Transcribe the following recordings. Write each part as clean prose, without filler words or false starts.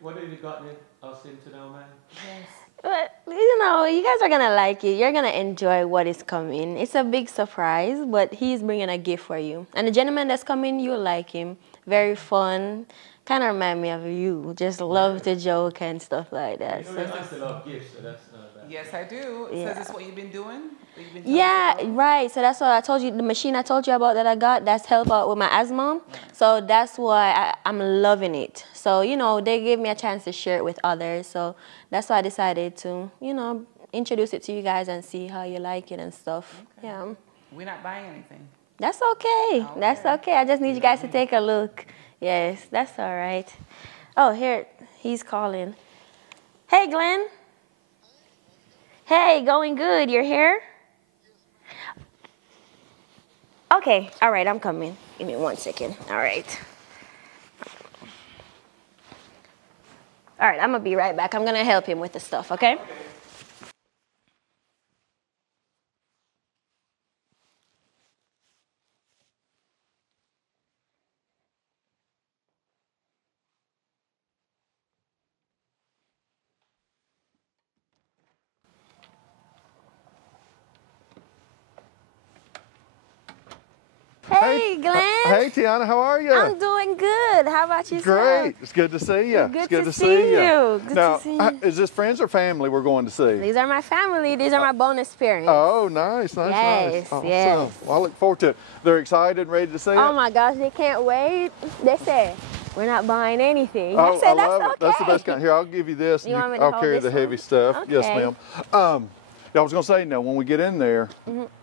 what have you gotten us into now, man? Yes. But, you know, you guys are going to like it. You're going to enjoy what is coming. It's a big surprise, but he's bringing a gift for you. And the gentleman that's coming, you'll like him. Very fun. Kind of remind me of you. Just love to joke and stuff like that. You know, you used to love gifts, so that's not bad. Yes, I do. Yeah. So is this what you've been doing? That you've been telling us Yeah, about? right. So that's what I told you. The machine I told you about that I got, that's help out with my asthma. So that's why I'm loving it. So, you know, they gave me a chance to share it with others. So that's why I decided to, you know, introduce it to you guys and see how you like it and stuff. Okay. Yeah. We're not buying anything. That's okay. That's okay. I just need you guys to take a look. Yes, that's all right. Oh, here, he's calling. Hey, Glenn. Hey, going good. You're here? Okay, all right, I'm coming. Give me 1 second. All right. All right, I'm going to be right back. I'm going to help him with the stuff, okay? Hey, Glenn. Hey, Tiana, how are you? I'm doing good. How about yourself? Great. It's good to see you. Good it's good to to see you. you. Good now, to see you. is this friends or family we're going to see? These are my family. These are my bonus parents. Oh, nice, nice, Yes, nice. Awesome. yes. Well, I look forward to it. They're excited and ready to see it? Oh my gosh, they can't wait. They said, we're not buying anything. Oh, I said, I love that's it. okay. That's the best kind. Here, I'll give you this. You want me to I'll hold carry this the heavy one? stuff. Yes, Okay. ma'am. Yeah, I was going to say, now, when we get in there,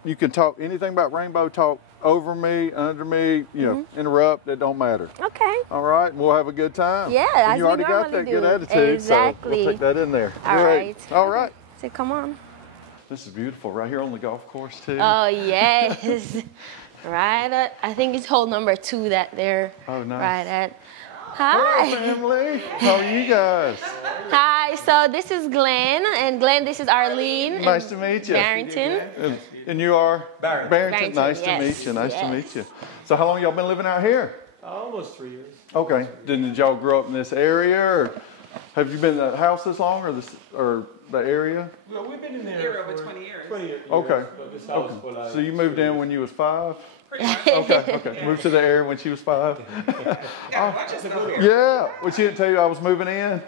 you can talk anything about Rainbow, talk over me, under me, you know, interrupt, it don't matter. Okay. All right, and we'll have a good time. Yeah, and as you we already got normally that good do. attitude, Exactly. so we'll take that in there. All Great. right. All right. So come on. This is beautiful, right here on the golf course too. Oh, yes. Right at, I think it's hole number 2 that they're Oh, nice. right at. Hello, Hi. family. How are you guys? Hi, so this is Glenn, and Glenn, this is Arlene. Nice to meet you. Barrington. And you are? Barrington. Barrington. Nice yes, to meet you. Nice to yes. meet you. So how long y'all been living out here? Almost 3 years. Okay. Did y'all grow up in this area, or have you been in the house this long, or the area? Well, we've been in there Here over for 20 years. 20 years. Okay. But this house for like So you moved in when you was 5? Pretty much. Okay. Moved to the area when she was 5. Got a bunch of stuff here. Yeah. Well, she didn't tell you I was moving in.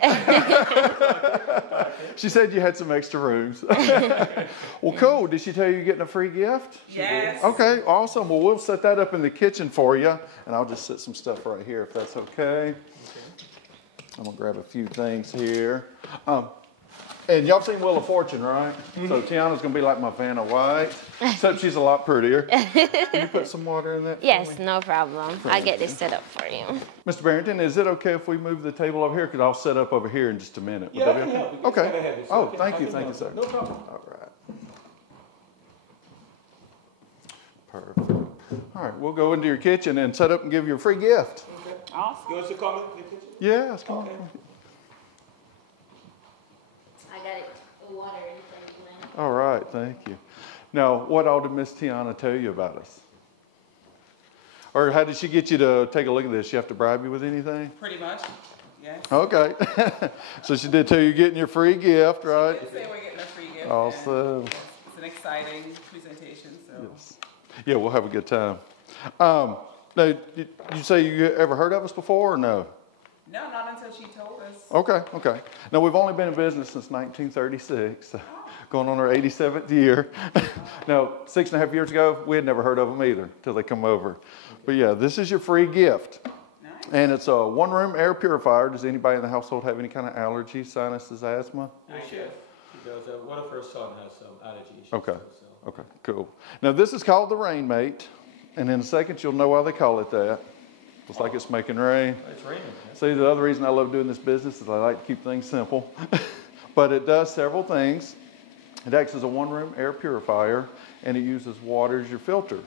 She said you had some extra rooms. Well, cool. Did she tell you you're getting a free gift? Yes. Okay, awesome. Well, we'll set that up in the kitchen for you, and I'll just set some stuff right here if that's okay. I'm gonna grab a few things here. And y'all seen Wheel of Fortune, right? So Tiana's gonna be like my Vanna White, except she's a lot prettier. Can you put some water in that? for Yes, me? no problem. I'll get this set up for you. Mr. Barrington, is it okay if we move the table over here? Because I'll set up over here in just a minute. Would that be okay? we can just Okay. go ahead. It's Oh, okay. thank you, No, sir. No problem. All right. Perfect. All right, we'll go into your kitchen and set up and give you a free gift. Awesome. You want us to come in the kitchen? Yes, come Okay. on. I got it. Water inside, Glenn. All right, thank you. Now, what all did Miss Tiana tell you about us? Or how did she get you to take a look at this? She have to bribe you with anything? Pretty much. Yes. Okay. So she did tell you you're getting your free gift, right? They say we're getting a free gift. Awesome. and It's an exciting presentation. So. Yes. Yeah, we'll have a good time. Now, you say you ever heard of us before or no? No, not until she told us. Okay. Now, we've only been in business since 1936, going on our 87th year. Now, 6.5 years ago, we had never heard of them either till they come over. But yeah, this is your free gift. Nice. And it's a one-room air purifier. Does anybody in the household have any kind of allergies, sinuses, asthma? Yeah, she does. One of her son has some allergy issues. Okay. too, so. Okay, cool. Now, this is called the Rainmate. And in a second, you'll know why they call it that. Looks like it's making rain. It's raining. See, the other reason I love doing this business is I like to keep things simple. But it does several things. It acts as a one-room air purifier, and it uses water as your filter.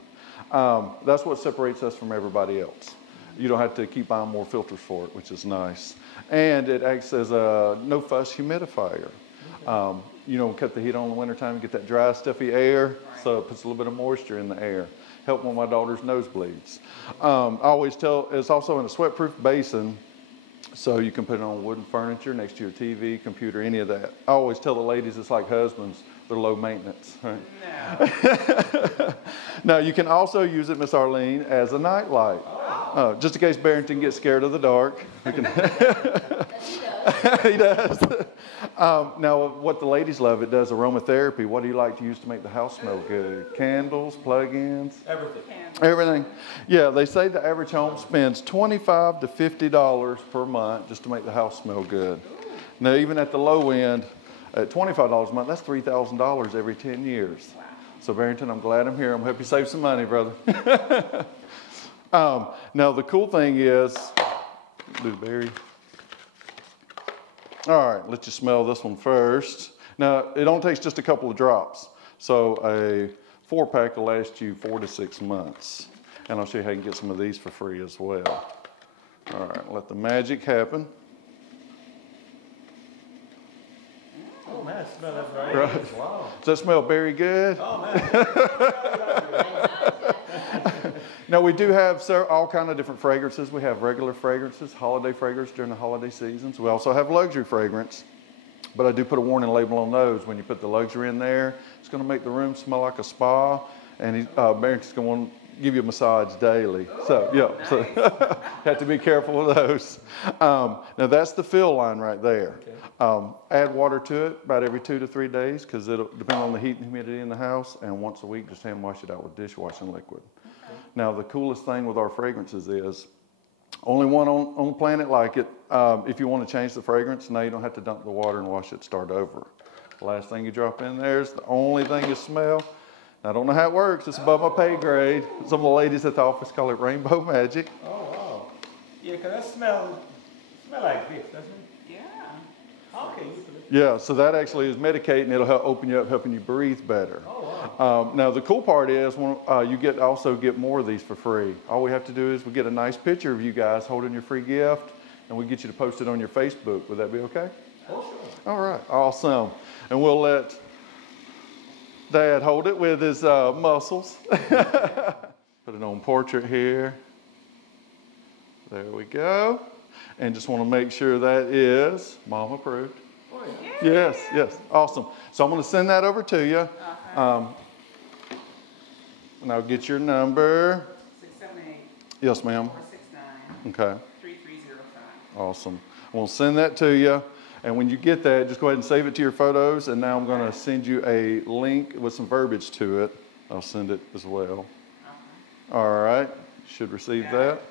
That's what separates us from everybody else. You don't have to keep buying more filters for it, which is nice. And it acts as a no-fuss humidifier. You don't cut the heat on in the wintertime, you get that dry, stuffy air, so it puts a little bit of moisture in the air. Help with my daughter's nosebleeds. I always tell, it's also in a sweat-proof basin, So you can put it on wooden furniture next to your TV, computer, any of that. I always tell the ladies it's like husbands, they're low maintenance. Right? No. Now you can also use it, Miss Arlene, as a nightlight. Just in case Barrington gets scared of the dark. We can he does. Now what the ladies love, it does aromatherapy. What do you like to use to make the house smell good? Candles, plug-ins? Everything. Everything. Yeah, they say the average home spends $25 to $50 per month just to make the house smell good. Now, even at the low end, at $25 a month, that's $3,000 every 10 years. Wow. So, Barrington, I'm glad I'm here. I'm happy you save some money, brother. Now, the cool thing is, do the berry. All right, let you smell this one first. Now, it only takes just a couple of drops. So, a 4-pack will last you 4 to 6 months. And I'll show you how you can get some of these for free as well. All right, let the magic happen. Oh man, it smells right. Right. Wow. Does that smell very good? Oh man. Now, we do have all kind of different fragrances. We have regular fragrances, holiday fragrance during the holiday seasons. We also have luxury fragrance. But I do put a warning label on those. When you put the luxury in there, it's going to make the room smell like a spa. And Barrington's going to want to give you a massage daily. So, yeah, nice. so have to be careful of those. Now, that's the fill line right there. Okay. Add water to it about every 2 to 3 days because it'll depend on the heat and humidity in the house. And once a week, just hand wash it out with dishwashing liquid. Okay. Now, the coolest thing with our fragrances is only one on the planet like it. If you want to change the fragrance, now you don't have to dump the water and wash it, start over. The last thing you drop in there is the only thing you smell. I don't know how it works. It's above my pay grade. Some of the ladies at the office call it rainbow magic. Oh wow. Yeah, cause that smell like this, doesn't it? Yeah. Okay. Yeah, so that actually is medicating. It'll help open you up, helping you breathe better. Oh wow. Now the cool part is when you also get more of these for free. All we have to do is we get a nice picture of you guys holding your free gift, and we get you to post it on your Facebook. Would that be okay? Oh sure. All right, awesome. And we'll let Dad hold it with his muscles. Put it on portrait here. There we go. And just want to make sure that is Mom approved. Oh yeah. Yes, yes, awesome. So I'm going to send that over to you. Okay. And I'll get your number. 678 Yes, ma'am. 469 Okay, 3305. awesome. I'm going to send that to you. And when you get that, just go ahead and save it to your photos. And now I'm going to send you a link with some verbiage to it. I'll send it as well. Okay. All right, should receive Got that. it.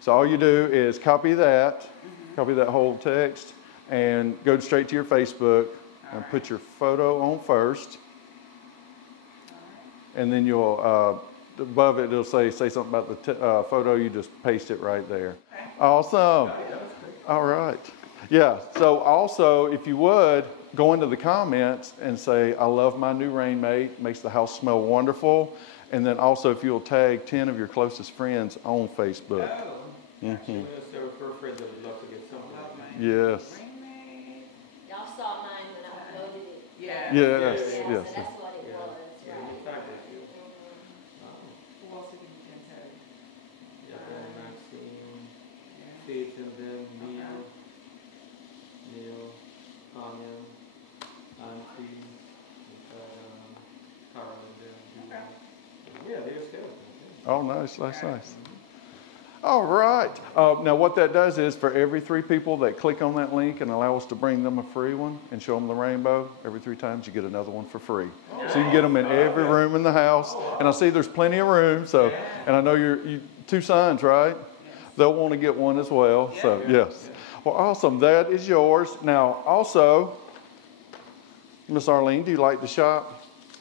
So all you do is copy that, copy that whole text, and go straight to your Facebook and put your photo on first. And then you'll, above it, it'll say something about the photo. You just paste it right there. Okay. Awesome. All right. Yeah, so also, if you would, go into the comments and say, I love my new Rainmate, makes the house smell wonderful. And then also, if you'll tag 10 of your closest friends on Facebook. Oh. Actually, there were four friends that would love to get something. Love mine. Yes. Rainmate. Y'all saw mine when I uploaded it. Yeah. Yes, Yeah, Yeah, yes. so that's what it Yeah. was, Yeah, right. it's fabulous, yeah. Who else did you can tell? Yeah, then Maxine, Yeah. Faith, and then Neil, Tanya, Auntie, Carol, and then yeah, they're skeletons. Oh, nice, that's nice. All right. Now, what that does is for every 3 people that click on that link and allow us to bring them a free one and show them the rainbow, every 3 times you get another one for free. So you can get them in every room in the house. And I see there's plenty of room. So, and I know you 2 sons, right? They'll want to get one as well. So, yes. Well, awesome. That is yours. Now, also, Miss Arlene, do you like to shop?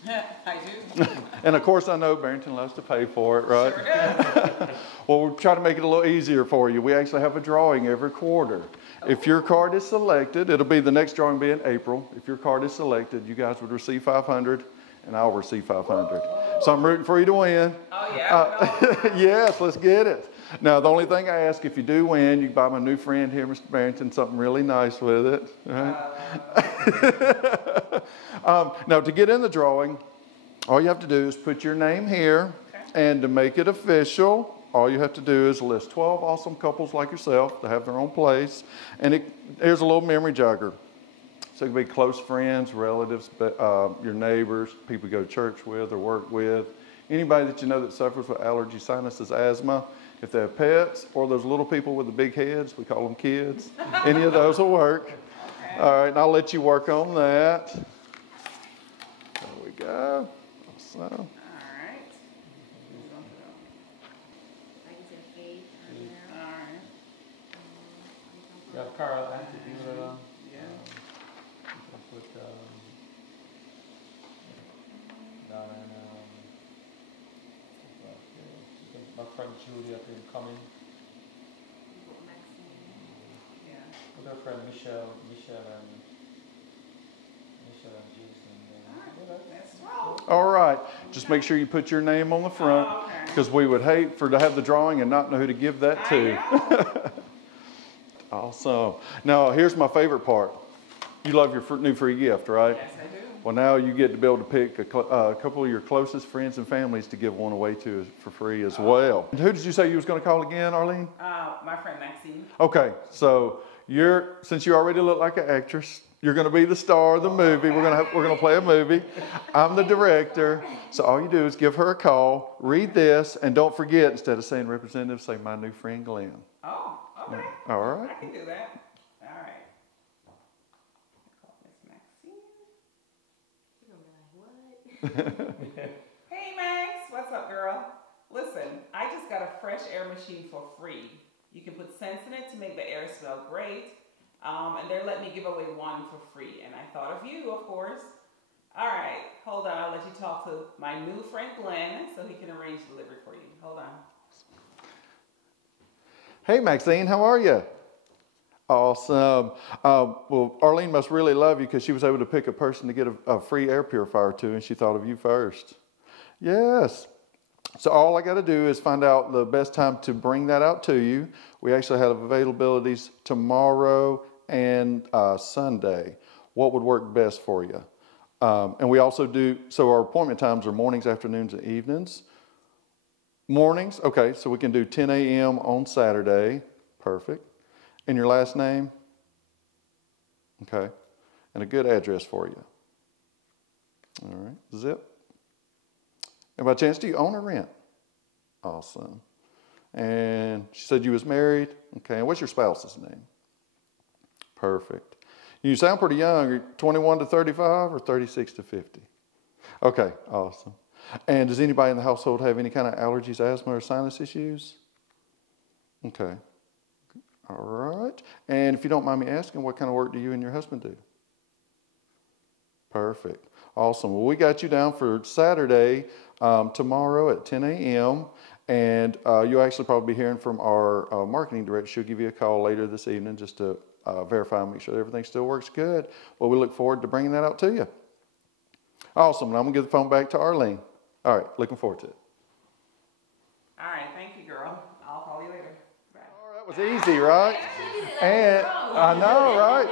I do. And of course, I know Barrington loves to pay for it, right? Sure does. Well, we'll try to make it a little easier for you. We actually have a drawing every quarter. If your card is selected, it'll be the next drawing be in April. If your card is selected, you guys would receive $500 and I'll receive $500. So I'm rooting for you to win. Oh, yeah? Yes, let's get it. Now, the only thing I ask, if you do win, you can buy my new friend here, Mr. Barrington, something really nice with it. Right? Now, to get in the drawing, all you have to do is put your name here. Okay. And to make it official, All you have to do is list 12 awesome couples like yourself that have their own place. And here's a little memory jogger. So it could be close friends, relatives, your neighbors, people you go to church with or work with. Anybody that you know that suffers with allergies, sinuses, asthma. If they have pets or those little people with the big heads, we call them kids. Any of those will work. Okay. All right, and I'll let you work on that. There we go. So. All right. All right. Yeah, Carl, Antibula. Yeah. You can put down and my friend Julia can come in. Yeah. Put her friend Michelle and Jason. That's 12. All right, just make sure you put your name on the front Oh, okay. because we would hate to have the drawing and not know who to give that to. I know. Awesome. Now, here's my favorite part. You love your new free gift, right? Yes, I do. Well, now you get to be able to pick a couple of your closest friends and families to give one away to for free as well. And who did you say you was going to call again, Arlene? My friend Maxine. Okay, so since you already look like an actress, you're going to be the star of the movie. We're going to play a movie. I'm the director. So all you do is give her a call, read this, and don't forget, instead of saying representative, say my new friend Glenn. Oh, okay. All right. I can do that. All right. Call Miss Maxine. Hey Max, what's up, girl? Listen, I just got a fresh air machine for free. You can put scents in it to make the air smell great. And they're letting me give away one for free. And I thought of you, of course. All right, hold on. I'll let you talk to my new friend Glenn so he can arrange delivery for you. Hold on. Hey, Maxine, how are you? Awesome. Well, Arlene must really love you because she was able to pick a person to get a free air purifier to, and she thought of you first. Yes. So all I got to do is find out the best time to bring that out to you. We actually have availabilities tomorrow and Sunday. What would work best for you? And we also do, so our appointment times are mornings, afternoons, and evenings. Mornings, okay, so we can do 10 a.m. on Saturday. Perfect. And your last name? Okay. And a good address for you. All right, zip. And by chance, do you own or rent? Awesome. And she said you was married. Okay, and what's your spouse's name? Perfect. You sound pretty young. Are you 21 to 35 or 36 to 50? Okay, awesome. And does anybody in the household have any kind of allergies, asthma, or sinus issues? Okay. All right. And if you don't mind me asking, what kind of work do you and your husband do? Perfect. Awesome. Well, we got you down for Saturday, tomorrow at 10 a.m. And you'll actually probably be hearing from our marketing director. She'll give you a call later this evening just to verify and make sure everything still works good. Well, we look forward to bringing that out to you. Awesome. And I'm going to give the phone back to Arlene. All right. Looking forward to it. All right, thank you, girl. I'll call you later. Bye. Oh, that was easy, right? And I know, right?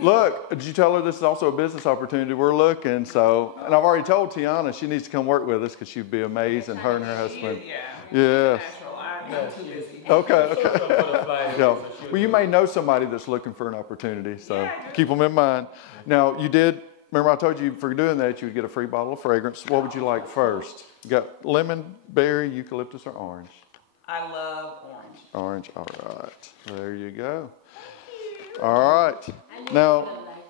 Look, did you tell her this is also a business opportunity? We're looking, so, and I've already told Tiana she needs to come work with us because she'd be amazing, her and her husband. Yeah. Yes. Natural. I'm too busy. Okay. Yeah. Well, you may know somebody that's looking for an opportunity, so Yeah, I do. keep them in mind. Now, you did, remember I told you for doing that, you would get a free bottle of fragrance. What would you like first? You got lemon, berry, eucalyptus, or orange? I love orange. Orange, all right. There you go. All right. Now,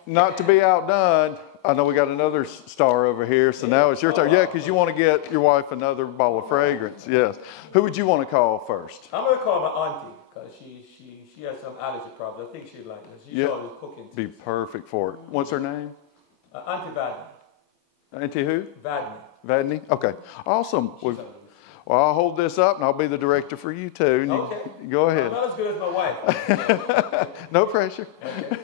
not to be outdone, I know we got another star over here, so now it's your turn. Yeah, because you want to get your wife another bottle of fragrance. Yes. Who would you want to call first? I'm going to call my auntie because she has some allergy problems. I think she'd like this. She's always cooking. Be perfect for it. What's her name? Auntie Vadney. Auntie who? Vadney. Vadney? Okay. Awesome. Well, I'll hold this up and I'll be the director for you too. And Okay. you go ahead. Not as good as my wife. No pressure. Okay.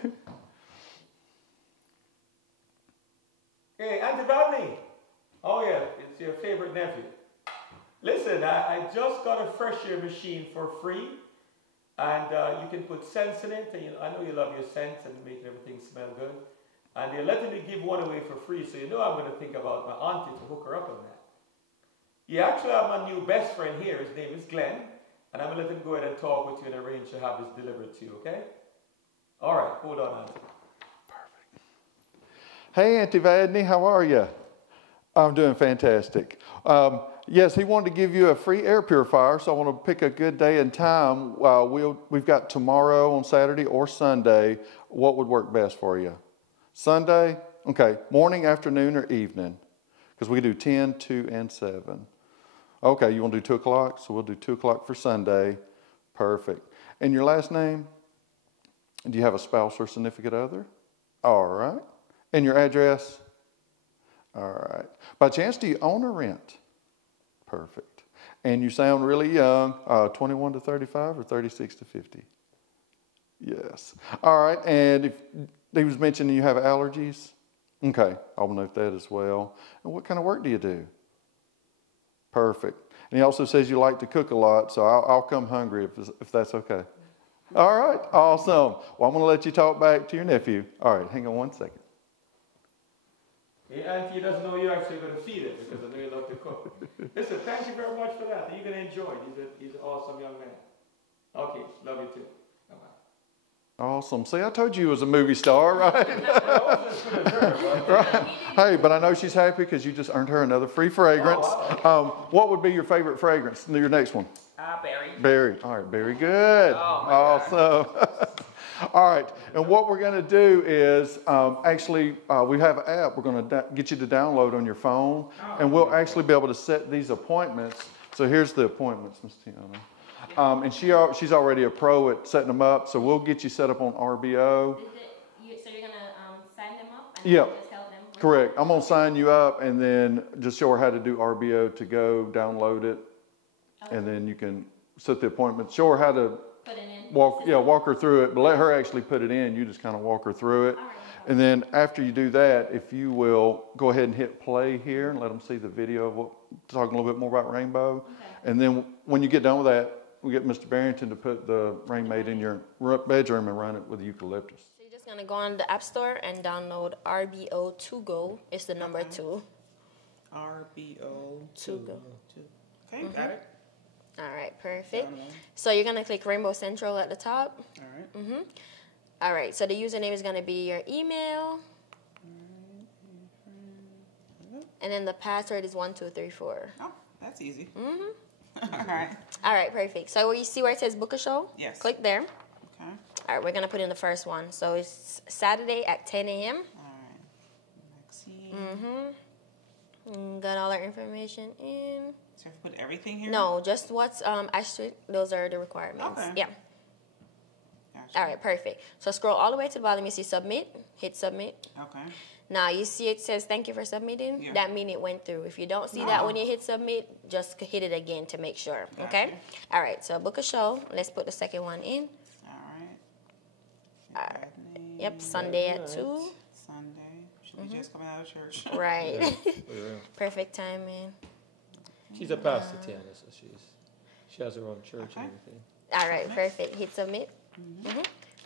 Hey, Auntie Vadney. Oh yeah, it's your favorite nephew. Listen, I just got a fresh air machine for free. And you can put scents in it. And I know you love your scents and make everything smell good. And they're letting me give one away for free. So you know I'm going to think about my auntie to hook her up on that. You actually have my new best friend here. His name is Glenn. And I'm going to let him go ahead and talk with you and arrange to have this delivered to you, okay? All right, hold on, Auntie. Perfect. Hey, Auntie Vadney, how are you? I'm doing fantastic. Yes, he wanted to give you a free air purifier, so I want to pick a good day and time. We've got tomorrow on Saturday or Sunday. What would work best for you? Sunday? Okay, morning, afternoon, or evening? Because we do 10, 2, and 7. Okay, you want to do 2 o'clock? So we'll do 2 o'clock for Sunday. Perfect. And your last name? Do you have a spouse or significant other? All right. And your address? All right. By chance, do you own or rent? Perfect. And you sound really young, 21 to 35 or 36 to 50? Yes. All right. And if he was mentioning you have allergies? Okay. I'll note that as well. And what kind of work do you do? Perfect. And he also says you like to cook a lot, so I'll come hungry if that's okay. All right. Awesome. Well, I'm going to let you talk back to your nephew. All right. Hang on one second. Hey, Auntie doesn't know you're actually going to feed it because I know you love to cook. Listen, thank you very much for that. You're going to enjoy it. He's an awesome young man. Okay, love you too. Bye-bye. Awesome. See, I told you he was a movie star, right? Right. Hey, but I know she's happy because you just earned her another free fragrance. Oh, What would be your favorite fragrance? Your next one? Berry. Berry. All right, very good. Oh, my awesome. All right, and what we're going to do is we have an app we're going to get you to download on your phone, and we'll actually be able to set these appointments. So here's the appointments, Ms. Tiana. And she's already a pro at setting them up, so we'll get you set up on RBO. So you're going to sign them up? Yeah, just help them with correct. I'm going to sign you up and then just show her how to do RBO to go, download it, and then you can set the appointment. Show her how to put it in. walk her through it, but let her actually put it in. You just kind of walk her through it. All right. And then after you do that, if you will go ahead and hit play here and let them see the video of talking a little bit more about Rainbow. Okay. And then when you get done with that, we get Mr. Barrington to put the Rainmate in your bedroom and run it with eucalyptus. So you're just going to go on the App Store and download RBO To Go. It's the number 2. RBO To Go. Okay, got it. All right, perfect. Download. So you're going to click Rainbow Central at the top. All right. All right, so the username is going to be your email. And then the password is 1234. Oh, that's easy. All right. All right, perfect. So you see where it says book a show? Yes. Click there. Okay. All right, we're going to put in the first one. So it's Saturday at 10 a.m. All right. Maxine. Got all our information in. So I have to put everything here? No, just what's asterisk. Those are the requirements. Okay. Yeah. Gotcha. All right, perfect. So scroll all the way to the bottom. You see submit. Hit submit. Okay. Now you see it says thank you for submitting. Yeah. That means it went through. If you don't see that when you hit submit, just hit it again to make sure. Gotcha. Okay. All right. So book a show. Let's put the second one in. All right. All right. Yep. Sunday at 2. Sunday. Should be just coming out of church. Right. Yeah. Perfect timing. She's a pastor, Tiana, so she has her own church and everything. All right. Perfect. Hit submit.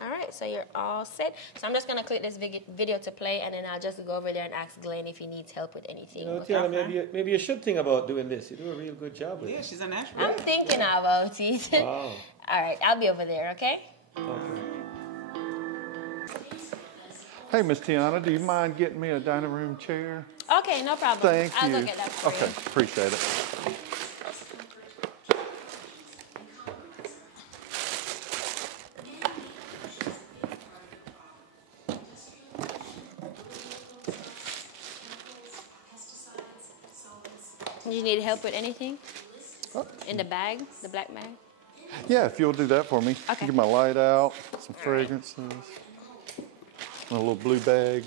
All right, so you're all set. So I'm just gonna click this video to play, and then I'll just go over there and ask Glenn if he needs help with anything. You know, Tiana, maybe you should think about doing this. You do a real good job with it. Yeah, she's a natural. I'm thinking about it. Wow. All right, I'll be over there. Okay. Okay. Hey, Miss Tiana, do you mind getting me a dining room chair? Okay, no problem. Thank I'll you. go get that for Okay, you. appreciate it. Do you need help with anything? In the bag, the black bag? Yeah, if you'll do that for me. Okay. Get my light out, some fragrances, and a little blue bag.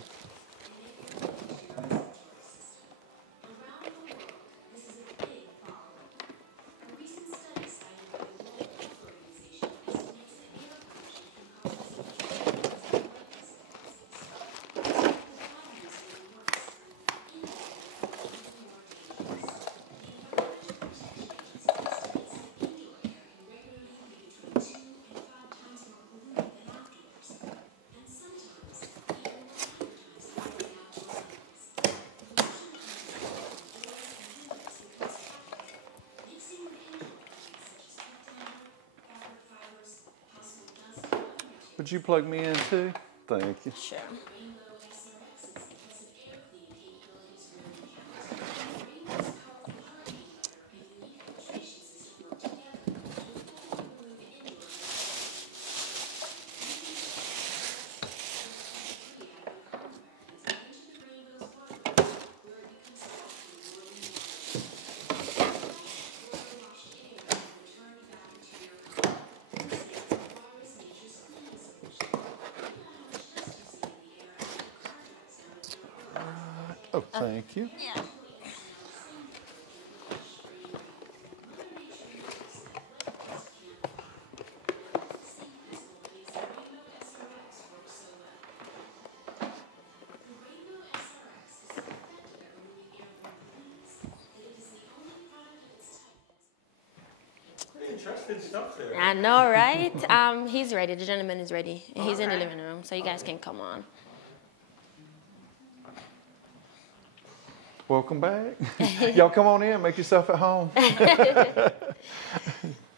would you plug me in too? Thank you. Sure. Oh, thank you. Yeah. Pretty interesting stuff there. I know, right? He's ready. The gentleman is ready. He's in the living room, so you guys can come on. Welcome back. Y'all come on in, make yourself at home. All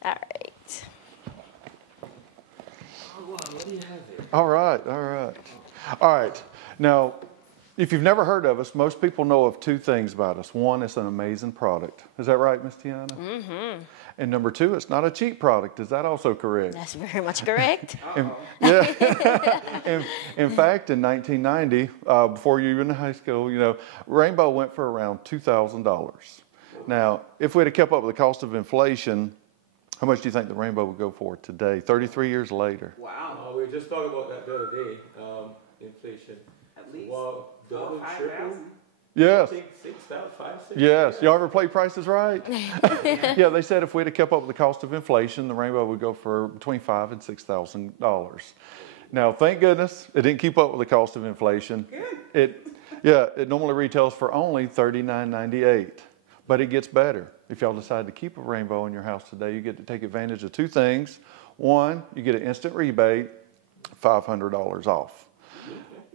right. Oh, wow, what do you have there? All right, all right. All right. Now, if you've never heard of us, most people know of two things about us. One, it's an amazing product. Is that right, Miss Tiana? Mm-hmm. And number two, it's not a cheap product. Is that also correct? That's very much correct. In fact, in 1990, before you were in high school, you know, Rainbow went for around $2,000. Now, if we'd have kept up with the cost of inflation, how much do you think the Rainbow would go for today, 33 years later? Wow. We were just talking about that the other day, inflation. At least Well, double, 4,000, triple. 5,000. Yes. 6,000, 5, 6. Yes. Y'all ever play Price is Right? Yeah, they said if we'd have kept up with the cost of inflation, the Rainbow would go for between $5,000 and $6,000. Now, thank goodness it didn't keep up with the cost of inflation. Good. It normally retails for only $39.98, but it gets better. If y'all decide to keep a Rainbow in your house today, you get to take advantage of two things. One, you get an instant rebate, $500 off.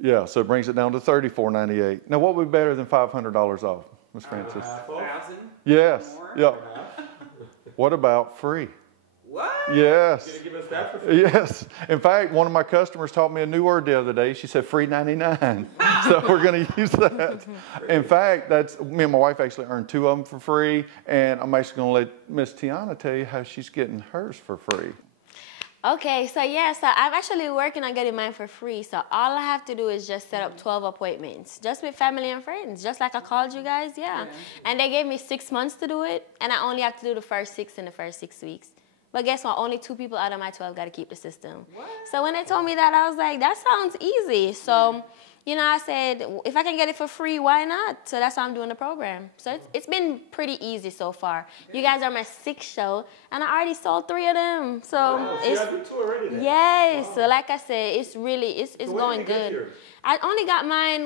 Yeah, so it brings it down to $34.98. Now, what would be better than $500 off, Ms. Francis? 1,000. Yes. More? Yeah. What about free? What? Yes. You're gonna give us that for free? Yes. In fact, one of my customers taught me a new word the other day. She said free 99. So we're going to use that. In fact, that's me and my wife actually earned two of them for free. And I'm actually going to let Miss Tiana tell you how she's getting hers for free. Okay, so I'm actually working on getting mine for free. So all I have to do is just set up 12 appointments, just with family and friends, just like I called you guys, yeah. And they gave me 6 months to do it, and I only have to do the first 6 in the first 6 weeks. But guess what? Only 2 people out of my 12 got to keep the system. What? So when they told me that, I was like, that sounds easy. So, you know, I said, if I can get it for free, why not? So that's why I'm doing the program. So it's been pretty easy so far. You guys are my 6th show, and I already sold 3 of them. So Oh, so you it's have your two already then? yes. Wow. So like I said, it's really it's So when going did you get good. yours? I only got mine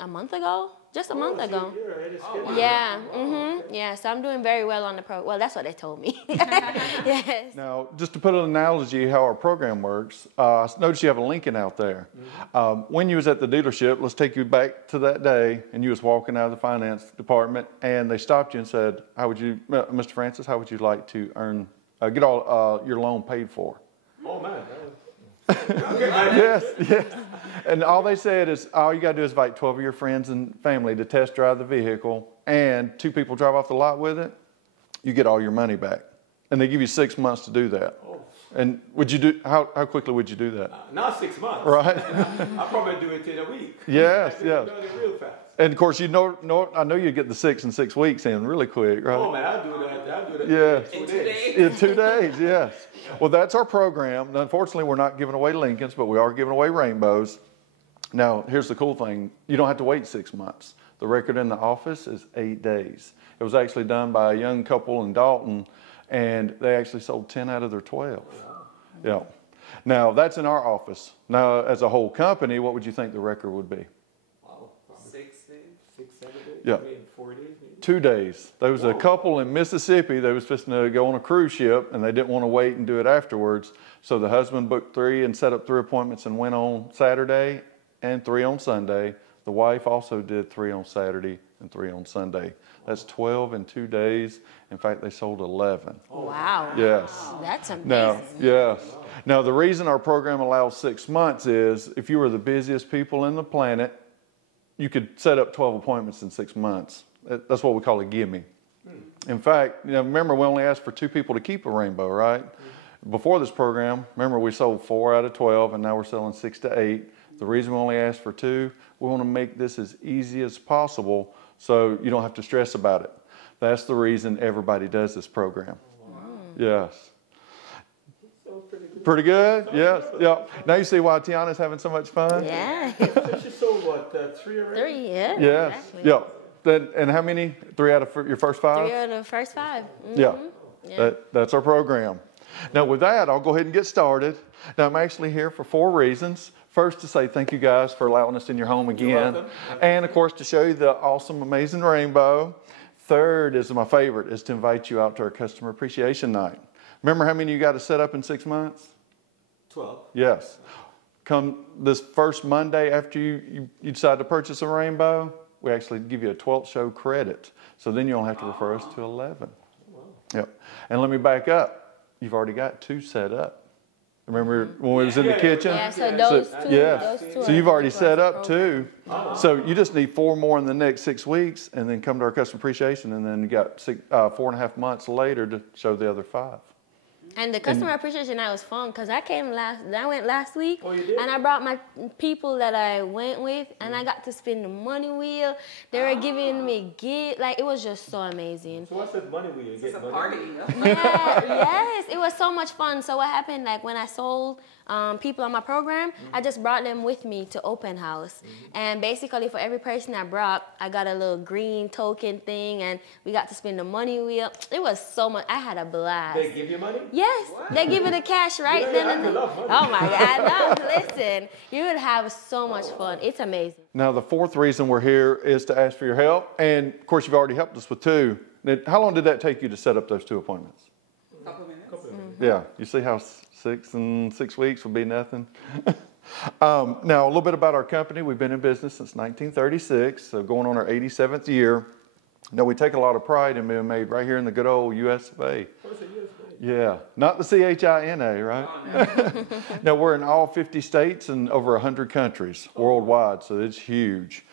a month ago? Just a month Oh, so ago. you're ahead of schedule. Yeah, Wow, okay. yeah. So I'm doing very well on the pro. Well, that's what they told me. Yes. Now, just to put an analogy how our program works, I noticed you have a Lincoln out there. When you was at the dealership, let's take you back to that day, and you was walking out of the finance department, and they stopped you and said, "How would you, Mr. Francis, how would you like to get all your loan paid for?" Oh, man. Yes, yes. And all they said is, all you got to do is invite 12 of your friends and family to test drive the vehicle, and 2 people drive off the lot with it, you get all your money back. And they give you 6 months to do that. Oh. And would you do, how quickly would you do that? Not 6 months. Right? I'll probably do it in a week. Yes, I do yes. it real fast. And of course, I know you'd get the 6 in 6 weeks in really quick, right? Oh, man, I'll do that. Yes. in 2 In 2 days. days. In 2 days, yes. Well, that's our program. Now, unfortunately, we're not giving away Lincolns, but we are giving away Rainbows. Now, here's the cool thing. You don't have to wait 6 months. The record in the office is 8 days. It was actually done by a young couple in Dalton, and they actually sold 10 out of their 12. Yeah. Now, that's in our office. Now, as a whole company, what would you think the record would be? Wow. 6 days. 6, 7 days? Yeah. Maybe 4 days, maybe? 2 days. There was a couple in Mississippi. They was supposed to go on a cruise ship, and they didn't want to wait and do it afterwards. So the husband booked 3 and set up 3 appointments and went on Saturday and 3 on Sunday. The wife also did 3 on Saturday and 3 on Sunday. That's 12 in 2 days. In fact, they sold 11. Wow. Yes. That's amazing. Now, yes. Now, the reason our program allows 6 months is if you were the busiest people in the planet, you could set up 12 appointments in 6 months. That's what we call a gimme. In fact, remember we only asked for 2 people to keep a rainbow, right? Before this program, remember we sold 4 out of 12, and now we're selling 6 to 8. The reason we only asked for 2, we want to make this as easy as possible so you don't have to stress about it. That's the reason everybody does this program. Wow. Yes. Pretty good? Yes. Yeah. Now you see why Tiana's having so much fun? Yeah. So she sold what, 3 already? 3, yeah. Yes. Exactly. Yeah. Then, and how many? 3 out of your first 5? 3 out of the first 5. Yeah. That's our program. Now with that, I'll go ahead and get started. Now I'm actually here for 4 reasons. First, to say thank you guys for allowing us in your home again. And of course, to show you the awesome, amazing rainbow. Third is my favorite, is to invite you out to our customer appreciation night. Remember how many you got to set up in 6 months? 12. Yes. Come this first Monday after you decide to purchase a rainbow, we actually give you a 12th show credit. So then you don't have to refer us to 11. Wow. Yep. And let me back up. You've already got 2 set up. Remember when we was in the kitchen? Yeah, so those 2. Yes. Those 2 So you've already set up 2. So you just need 4 more in the next 6 weeks, and then come to our customer appreciation, and then you got 4.5 months later to show the other 5. And the customer appreciation night was fun because I went last week. Oh, you did? And I brought my people that I went with, and I got to spin the money wheel. They were giving me gifts. Like, it was just so amazing. So what's that money wheel? You get It's a money? party. Yeah, yes, it was so much fun. So what happened, like when I sold people on my program, I just brought them with me to open house. And basically for every person I brought, I got a little green token thing, and we got to spin the money wheel. It was so much. I had a blast. They give you money? Yes, they give you the cash right then and there. Oh my God, no, listen, you would have so much fun. It's amazing. Now the 4th reason we're here is to ask for your help. And of course, you've already helped us with 2. Now, how long did that take you to set up those 2 appointments? A couple minutes. Yeah, you see how 6 in 6 weeks would be nothing? Now, a little bit about our company. We've been in business since 1936, so going on our 87th year. Now, we take a lot of pride in being made right here in the good old US of A. What is it, US? Yeah, not the CHINA, right? Oh, no. Now, we're in all 50 states and over 100 countries worldwide, so it's huge.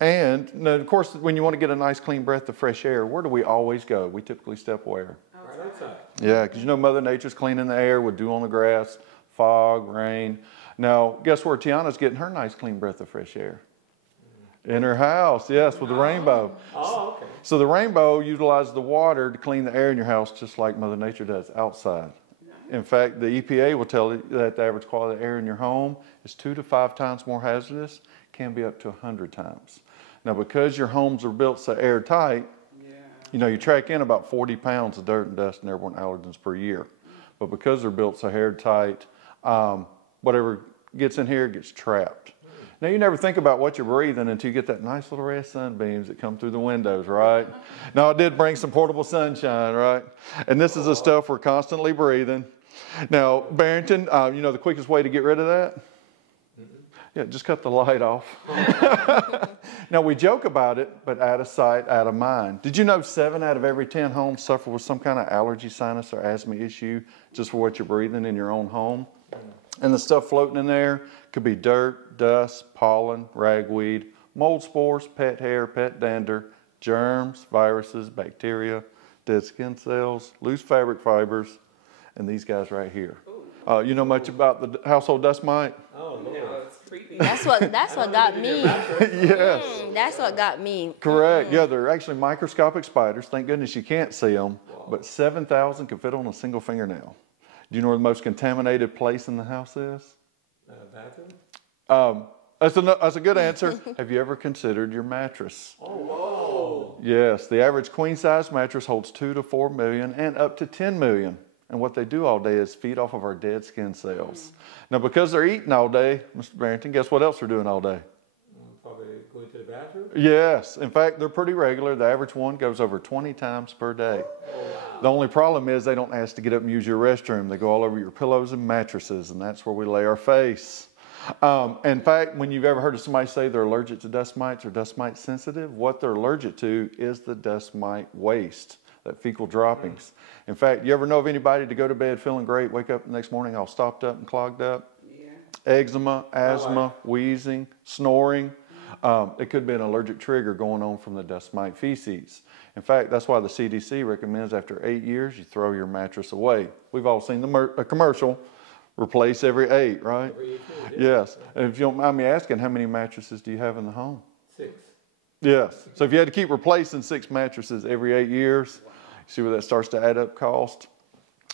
And now, of course, when you want to get a nice clean breath of fresh air, where do we always go? We typically step where? Right outside. Yeah, because you know Mother Nature's cleaning the air with dew on the grass, fog, rain. Now, guess where Tiana's getting her nice clean breath of fresh air? In her house, yes, with the rainbow. Oh, okay. So the rainbow utilizes the water to clean the air in your house just like Mother Nature does outside. In fact, the EPA will tell you that the average quality of air in your home is 2 to 5 times more hazardous, can be up to 100 times. Now, because your homes are built so airtight, you know, you track in about 40 pounds of dirt and dust and airborne allergens per year. But because they're built so airtight, whatever gets in here gets trapped. Now, you never think about what you're breathing until you get that nice little ray of sunbeams that come through the windows, right? Now, I did bring some portable sunshine, right? And this is the stuff we're constantly breathing. Now, Barrington, you know the quickest way to get rid of that? Yeah, just cut the light off. Now, we joke about it, but out of sight, out of mind. Did you know 7 out of every 10 homes suffer with some kind of allergy, sinus, or asthma issue just for what you're breathing in your own home? And the stuff floating in there could be dirt, dust, pollen, ragweed, mold spores, pet hair, pet dander, germs, viruses, bacteria, dead skin cells, loose fabric fibers, and these guys right here. You know much about the household dust mite? Oh, Lord. No, it's creepy. That's what got me. Yes. That's what got me. Correct. Yeah, they're actually microscopic spiders. Thank goodness you can't see them. But 7,000 can fit on a single fingernail. Do you know where the most contaminated place in the house is? Bathroom? That's a good answer. Have you ever considered your mattress? Oh, whoa. Yes, the average queen-size mattress holds 2 to 4 million and up to 10 million. And what they do all day is feed off of our dead skin cells. Now, because they're eating all day, Mr. Barrington, guess what else they're doing all day? Probably going to the bathroom? Yes. In fact, they're pretty regular. The average one goes over 20 times per day. Oh, wow. The only problem is they don't ask to get up and use your restroom. They go all over your pillows and mattresses, and that's where we lay our face. In fact, when you've ever heard of somebody say they're allergic to dust mites or dust mite sensitive, what they're allergic to is the dust mite waste, that fecal droppings. In fact, you ever know of anybody to go to bed feeling great, wake up the next morning all stopped up and clogged up? Yeah. Eczema, asthma, wheezing, snoring. It could be an allergic trigger going on from the dust mite feces. In fact, that's why the CDC recommends after 8 years, you throw your mattress away. We've all seen the commercial, replace every 8, right? Every 8 years, Yes. And if you don't mind me asking, how many mattresses do you have in the home? 6. Yes. So if you had to keep replacing 6 mattresses every 8 years, see where that starts to add up cost?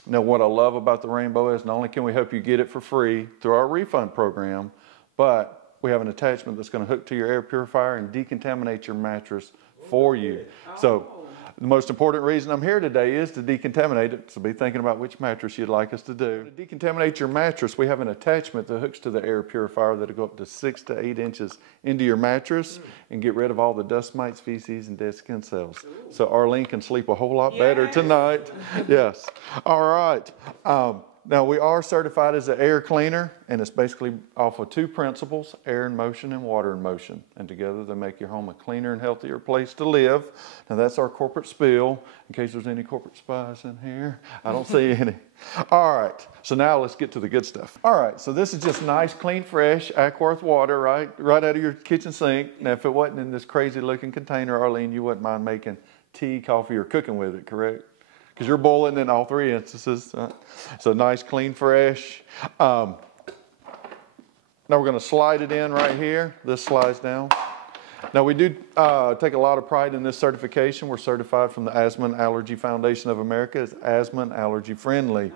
Now, what I love about the Rainbow is not only can we help you get it for free through our refund program, but we have an attachment that's going to hook to your air purifier and decontaminate your mattress for you. So the most important reason I'm here today is to decontaminate it. So be thinking about which mattress you'd like us to do. To decontaminate your mattress, we have an attachment that hooks to the air purifier that'll go up to 6 to 8 inches into your mattress and get rid of all the dust mites, feces, and dead skin cells. So Arlene can sleep a whole lot better tonight. Yes. All right. Now, we are certified as an air cleaner, and it's basically off of 2 principles, air in motion and water in motion. And together they make your home a cleaner and healthier place to live. Now, that's our corporate spiel, in case there's any corporate spies in here. I don't see any. All right, so now let's get to the good stuff. All right, so this is just nice, clean, fresh Aquarth water, right out of your kitchen sink. Now, if it wasn't in this crazy looking container, Arlene, you wouldn't mind making tea, coffee, or cooking with it, correct? Because you're boiling in all 3 instances. So nice, clean, fresh. Now we're going to slide it in right here. This slides down. Now we do take a lot of pride in this certification. We're certified from the Asthma and Allergy Foundation of America as asthma and allergy friendly.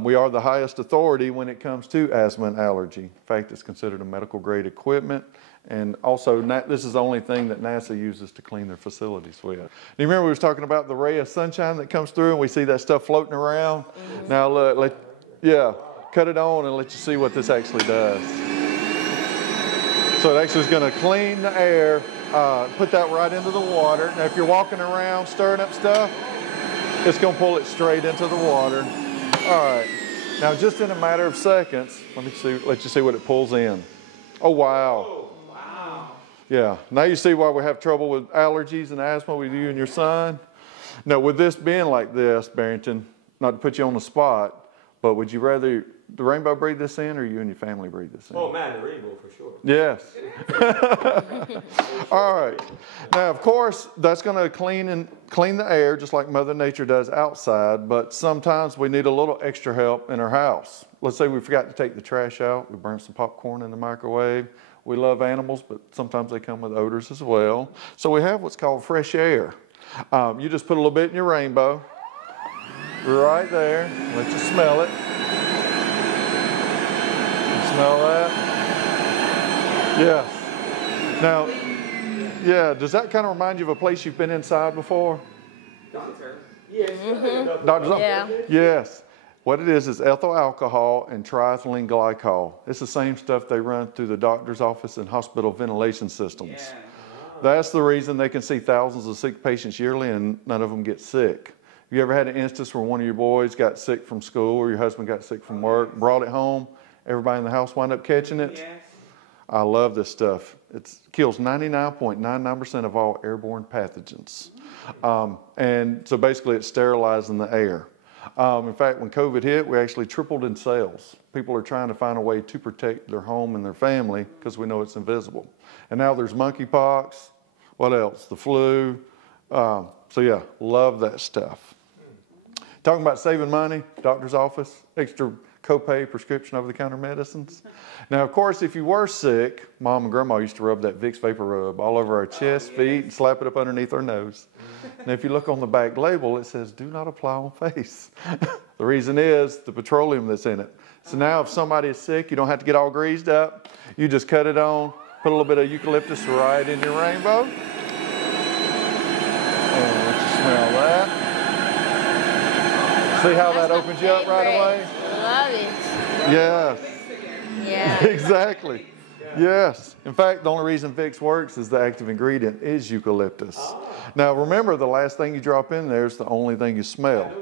We are the highest authority when it comes to asthma and allergy. In fact, it's considered a medical grade equipment. And also, this is the only thing that NASA uses to clean their facilities with. Do you remember we was talking about the ray of sunshine that comes through and we see that stuff floating around? Mm-hmm. Now look, cut it on and let you see what this actually does. So it actually is going to clean the air, put that right into the water. Now if you're walking around stirring up stuff, it's going to pull it straight into the water. All right, now just in a matter of seconds, let you see what it pulls in. Oh, wow. Yeah, now you see why we have trouble with allergies and asthma with you and your son. Now, with this being like this, Barrington, not to put you on the spot, but would you rather the Rainbow breathe this in or you and your family breathe this in? Oh man, the Rainbow for sure. Yes. All right. Now, of course, that's going to clean the air just like Mother Nature does outside, but sometimes we need a little extra help in our house. Let's say we forgot to take the trash out. We burned some popcorn in the microwave. We love animals, but sometimes they come with odors as well. So we have what's called fresh air. You just put a little bit in your Rainbow, right there. Let you smell it. You smell that? Yes. Now, yeah, does that kind of remind you of a place you've been inside before? Doctor. Yes. Mm-hmm. Doctor's office? Yeah. Yes. What it is ethyl alcohol and triethylene glycol. It's the same stuff they run through the doctor's office and hospital ventilation systems. Yeah. That's the reason they can see thousands of sick patients yearly and none of them get sick. Have you ever had an instance where one of your boys got sick from school or your husband got sick from work, brought it home, everybody in the house wound up catching it? Yes. I love this stuff. It kills 99.99% of all airborne pathogens. And so basically it's sterilizing the air. In fact, when COVID hit, we actually tripled in sales. People are trying to find a way to protect their home and their family because we know it's invisible. And now there's monkeypox. What else? The flu. So yeah, love that stuff. Talking about saving money, doctor's office, extra copay prescription over-the-counter medicines. Now, of course, if you were sick, Mom and Grandma used to rub that Vicks Vapor Rub all over our chest, feet, and slap it up underneath our nose. Now, if you look on the back label, it says, do not apply on face. The reason is the petroleum that's in it. So now if somebody is sick, you don't have to get all greased up. You just cut it on, put a little bit of eucalyptus right in your Rainbow. And let you smell that. See how that opens you up right away? Love it. Yes. Yeah. Exactly. Yes. In fact, the only reason Vicks works is the active ingredient is eucalyptus. Now, remember, the last thing you drop in there is the only thing you smell.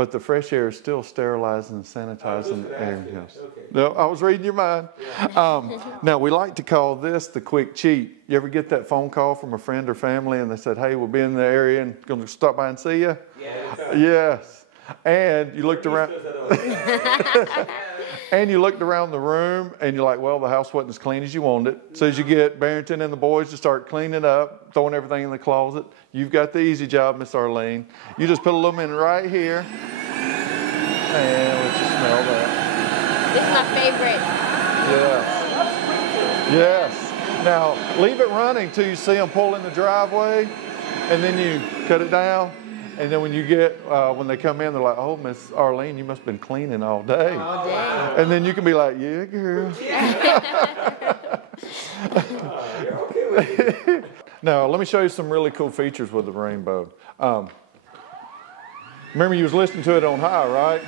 but the fresh air is still sterilizing and sanitizing the air. Yes. Okay. No, I was reading your mind. Now, we like to call this the quick cheat. You ever get that phone call from a friend or family and they said, hey, we'll be in the area and going to stop by and see you? Yeah. Yes. And you looked around. And you looked around the room and you're like, well, the house wasn't as clean as you wanted it. So as you get Barrington and the boys to start cleaning up, throwing everything in the closet, you've got the easy job, Miss Arlene. You just put a little in right here. And let you smell that. This is my favorite. Yes. Yes. Now, leave it running till you see them pull in the driveway, and then you cut it down. And then when you get, when they come in, they're like, oh, Miss Arlene, you must have been cleaning all day. All day. And then you can be like, yeah, girl. You're okay with it. Now, let me show you some really cool features with the Rainbow. Remember you was listening to it on high, right?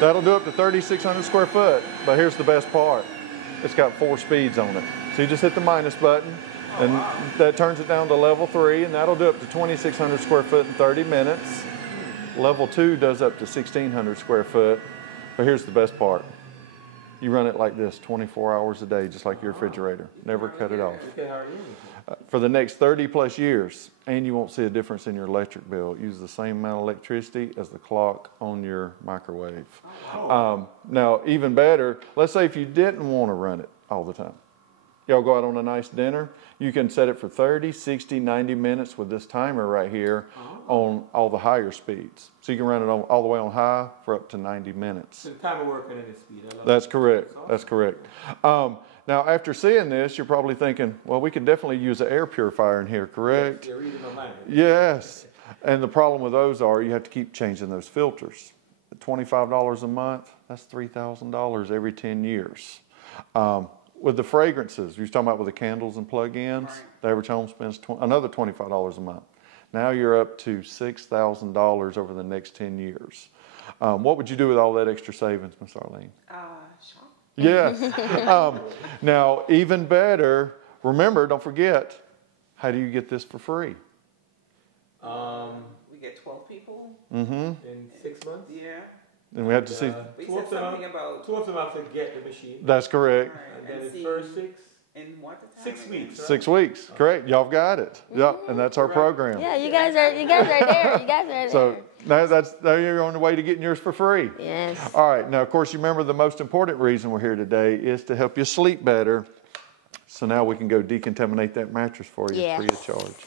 That'll do up to 3,600 square foot. But here's the best part. It's got 4 speeds on it. So you just hit the minus button, and that turns it down to level 3, and that'll do up to 2,600 square foot in 30 minutes. Level 2 does up to 1,600 square foot. But here's the best part. You run it like this 24 hours a day, just like your refrigerator. Never cut it off. For the next 30 plus years, and you won't see a difference in your electric bill. It uses the same amount of electricity as the clock on your microwave. Now, even better, let's say if you didn't want to run it all the time. Y'all go out on a nice dinner, you can set it for 30, 60, 90 minutes with this timer right here on all the higher speeds. So you can run it on, all the way on high for up to 90 minutes. So the timer working at any speed. I love That's that. correct. Awesome. That's correct. Now, after seeing this, you're probably thinking, well, we could definitely use an air purifier in here, correct? You're reading my mind. Yes. And the problem with those are you have to keep changing those filters. At $25 a month, that's $3,000 every 10 years. With the fragrances, you was talking about with the candles and plug-ins, the average home spends another $25 a month. Now you're up to $6,000 over the next 10 years. What would you do with all that extra savings, Miss Arlene? Shop. Yes. Now, even better, remember, don't forget, how do you get this for free? We get 12 people. In 6 months. Yeah. And we have to see. We said something about 12 months to get the machine. That's correct. And then the see first 6. in what the time 6 again? weeks. Right? 6 weeks. Correct. Y'all got it. Yep. And that's our program. Yeah, you guys are there. You guys are there. So now now you're on the way to getting yours for free. Yes. All right. Now, of course, you remember the most important reason we're here today is to help you sleep better. So now we can go decontaminate that mattress for you Yes. free of charge.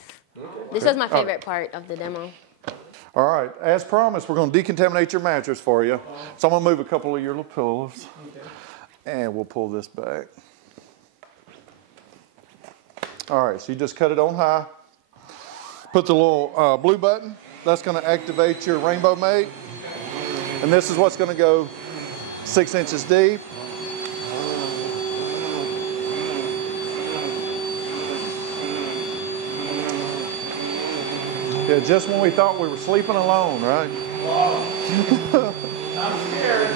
This was my favorite part of the demo. All right. As promised, we're going to decontaminate your mattress for you. So I'm going to move a couple of your little pillows. And we'll pull this back. All right. So you just cut it on high. Put the little blue button. That's going to activate your Rainbow Mate. And this is what's going to go 6 inches deep. Yeah, just when we thought we were sleeping alone, right? Wow. I'm scared.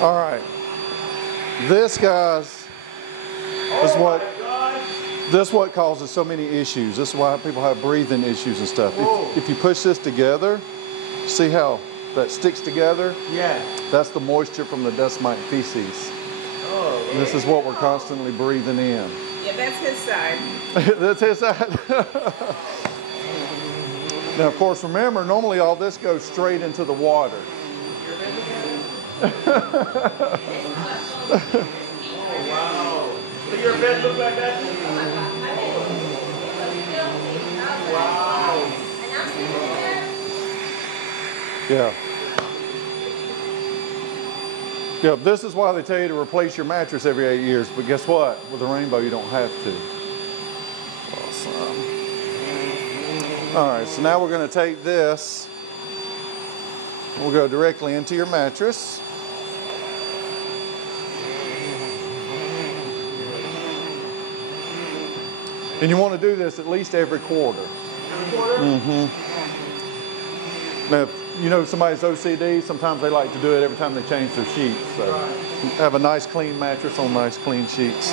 All right. This, guys, is what this what causes so many issues. This is why people have breathing issues and stuff. If you push this together, see how that sticks together? Yeah. That's the moisture from the dust mite feces. Oh. And this is what we're constantly breathing in. Yeah, that's his side. That's his side. Now, of course, remember, normally all this goes straight into the water. Oh, wow. So your bed look like that? Wow. Yeah. Yeah, this is why they tell you to replace your mattress every 8 years, but guess what? With the Rainbow, you don't have to. Awesome. All right, so now we're going to take this, we'll go directly into your mattress. And you want to do this at least every quarter. Every quarter? Now, if you know somebody's OCD, sometimes they like to do it every time they change their sheets. So have a nice clean mattress on nice clean sheets.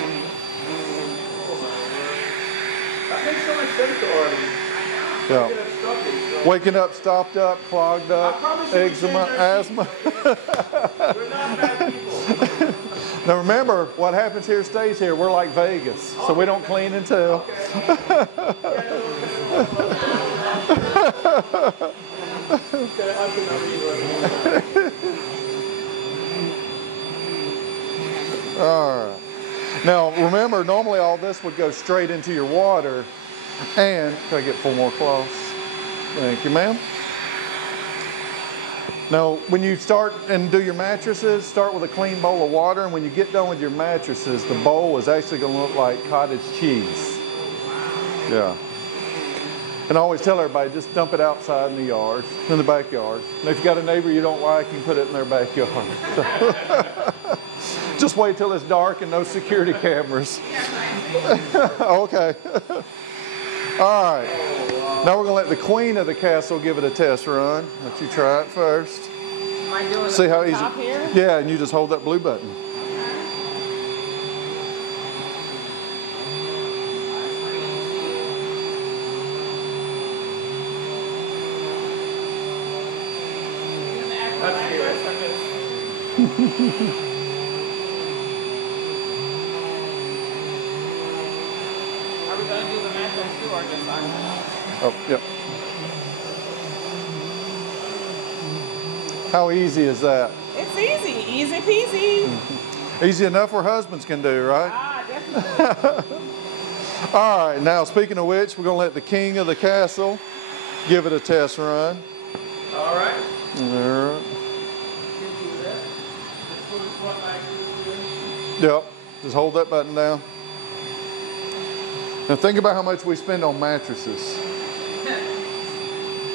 sense to Orly. Yeah. Waking up stuffy, so. Waking up, stopped up, clogged up, I promise you we eczema, change our asthma. We're not bad people. Now remember, what happens here stays here. We're like Vegas, so we don't clean until. All right. Now remember, normally all this would go straight into your water. And can I get 4 more cloths? Thank you, ma'am. Now, when you start and do your mattresses, start with a clean bowl of water. And when you get done with your mattresses, the bowl is actually going to look like cottage cheese. Yeah. And I always tell everybody, just dump it outside in the yard, in the backyard. And if you got a neighbor you don't like, you can put it in their backyard. Just wait till it's dark and no security cameras. Okay. All right. Now we're going to let the queen of the castle give it a test run. Let you try it first. Am I doing See how the easy? top here? Yeah, and you just hold that blue button. Are we going to do the mattress too or just on? Oh, yep. How easy is that? It's easy. Easy peasy. Easy enough where husbands can do, right? Ah, definitely. All right, now speaking of which, we're going to let the king of the castle give it a test run. All right. All right. Yep, just hold that button down. Now think about how much we spend on mattresses.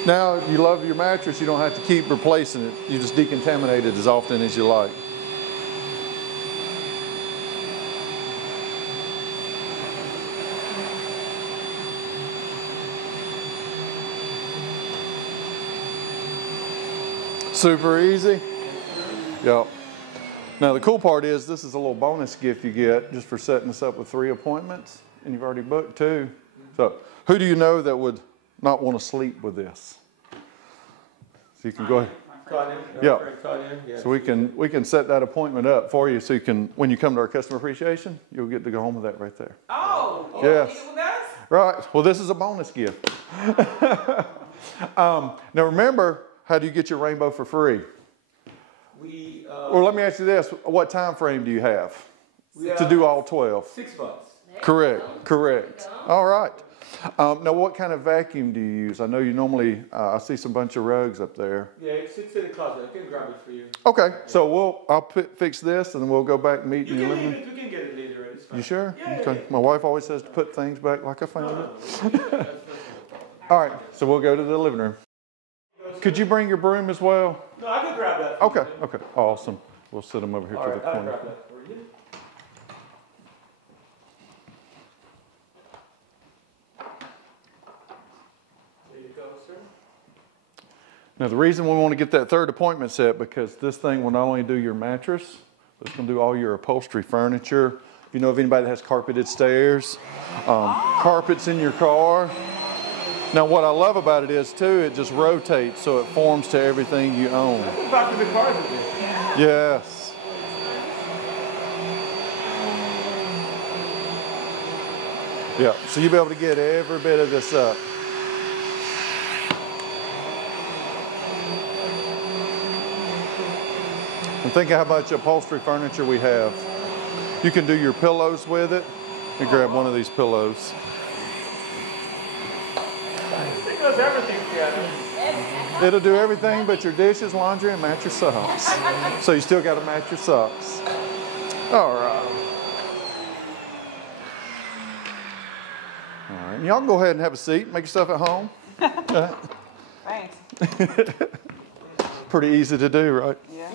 Now, you love your mattress, you don't have to keep replacing it. You just decontaminate it as often as you like. Super easy. Yep. Now the cool part is this is a little bonus gift you get just for setting us up with 3 appointments, and you've already booked 2. So who do you know that would not want to sleep with this? So you can go ahead. Tanya, Yeah. Tanya, yeah. So we can set that appointment up for you so you can, when you come to our customer appreciation, you'll get to go home with that right there. Oh, Yes. you with us? Right. Well, this is a bonus gift. Now remember, how do you get your rainbow for free? We, Well, let me ask you this. What time frame do you have to do all 12? 6 months. Correct. All right. Now, what kind of vacuum do you use? I know you normally, I see some bunch of rugs up there. Yeah, it sits in the closet. I can grab it for you. Okay, so I'll fix this and then we'll go back and meet You in the can living leave room. it. We can get it later. It's fine. You sure? Yeah, Okay. yeah. My wife always says to put things back like I found it. That's All right, so we'll go to the living room. Could you bring your broom as well? No, I can grab that. Okay, awesome. We'll set them over here All to right, the I'll corner. grab that for you. There you go, sir. Now the reason we want to get that 3rd appointment set because this thing will not only do your mattress, but it's going to do all your upholstery furniture. If you know of anybody that has carpeted stairs, carpets in your car. Now what I love about it is too, it just rotates so it forms to everything you own. Go back to the cars again. Yes. Yeah, so you'll be able to get every bit of this up. And think of how much upholstery furniture we have. You can do your pillows with it. And grab one of these pillows. This thing does everything, Tiana. It'll do everything but your dishes, laundry, and match your socks. So you still got to match your socks. All right. All right, and y'all go ahead and have a seat. Make yourself at home. Thanks. Pretty easy to do, right? Yeah.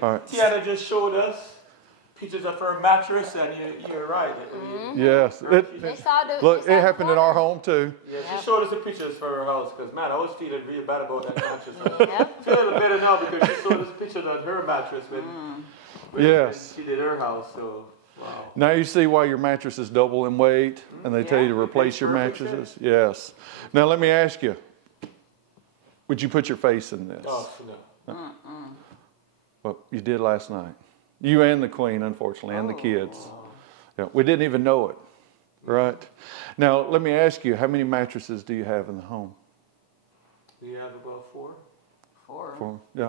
All right. Tiana just showed us pictures of her mattress, and you're right. Yes. Look, it happened in our home too. Yeah, she showed us the pictures for her house, because, man, I was feeling real bad about that mattress. I feel a little better now because she showed us pictures of her mattress when Yes. she did her house. So Now you see why your mattress is double in weight, and they tell you to replace your mattresses? Yes. Now let me ask you, would you put your face in this? Oh, no. Well, you did last night. You and the queen, unfortunately, and the kids. Yeah, we didn't even know it, right? Now let me ask you, how many mattresses do you have in the home? We have about 4. 4. Yeah.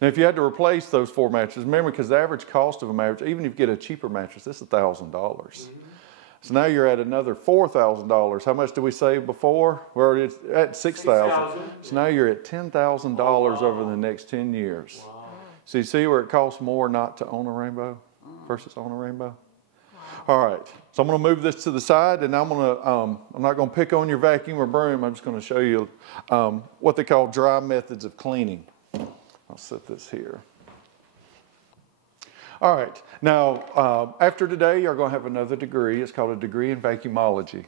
Now, if you had to replace those 4 mattresses, remember, because the average cost of a mattress, even if you get a cheaper mattress, this is $1,000. So now you're at another $4,000. How much did we save before? We're already at $6,000. So now you're at $10,000 over the next 10 years. Wow. So you see where it costs more not to own a Rainbow versus own a Rainbow? All right, so I'm going to move this to the side, and I'm not going to pick on your vacuum or broom. I'm just going to show you what they call dry methods of cleaning. I'll set this here. All right, now now you're going to have another degree. It's called a degree in vacuumology.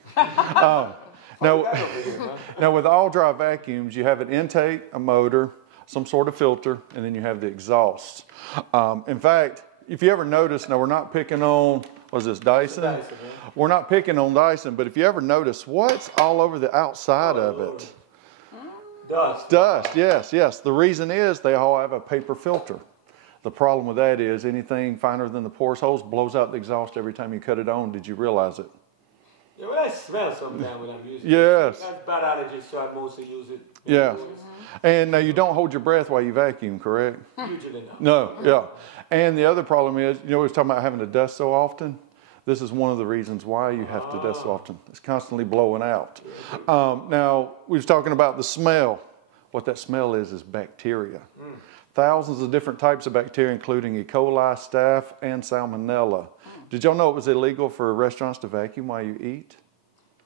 Now with all dry vacuums, you have an intake, a motor, some sort of filter, and then you have the exhaust. In fact, if you ever notice, now we're not picking on, was this Dyson? We're not picking on Dyson, but if you ever notice, what's all over the outside of it? Dust. Dust, yes. The reason is they all have a paper filter. The problem with that is anything finer than the porous holes blows out the exhaust every time you cut it on. Did you realize it? Yeah, well, I smell sometimes when I'm using it. Yes. That's bad allergies, so I mostly use it. Yeah. And now you don't hold your breath while you vacuum, correct? Usually not. No, yeah. And the other problem is, you know, we was talking about having to dust so often. This is one of the reasons why you have to dust so often. It's constantly blowing out. Now, we was talking about the smell. What that smell is bacteria. Thousands of different types of bacteria, including E. coli, staph, and salmonella. Did y'all know it was illegal for restaurants to vacuum while you eat?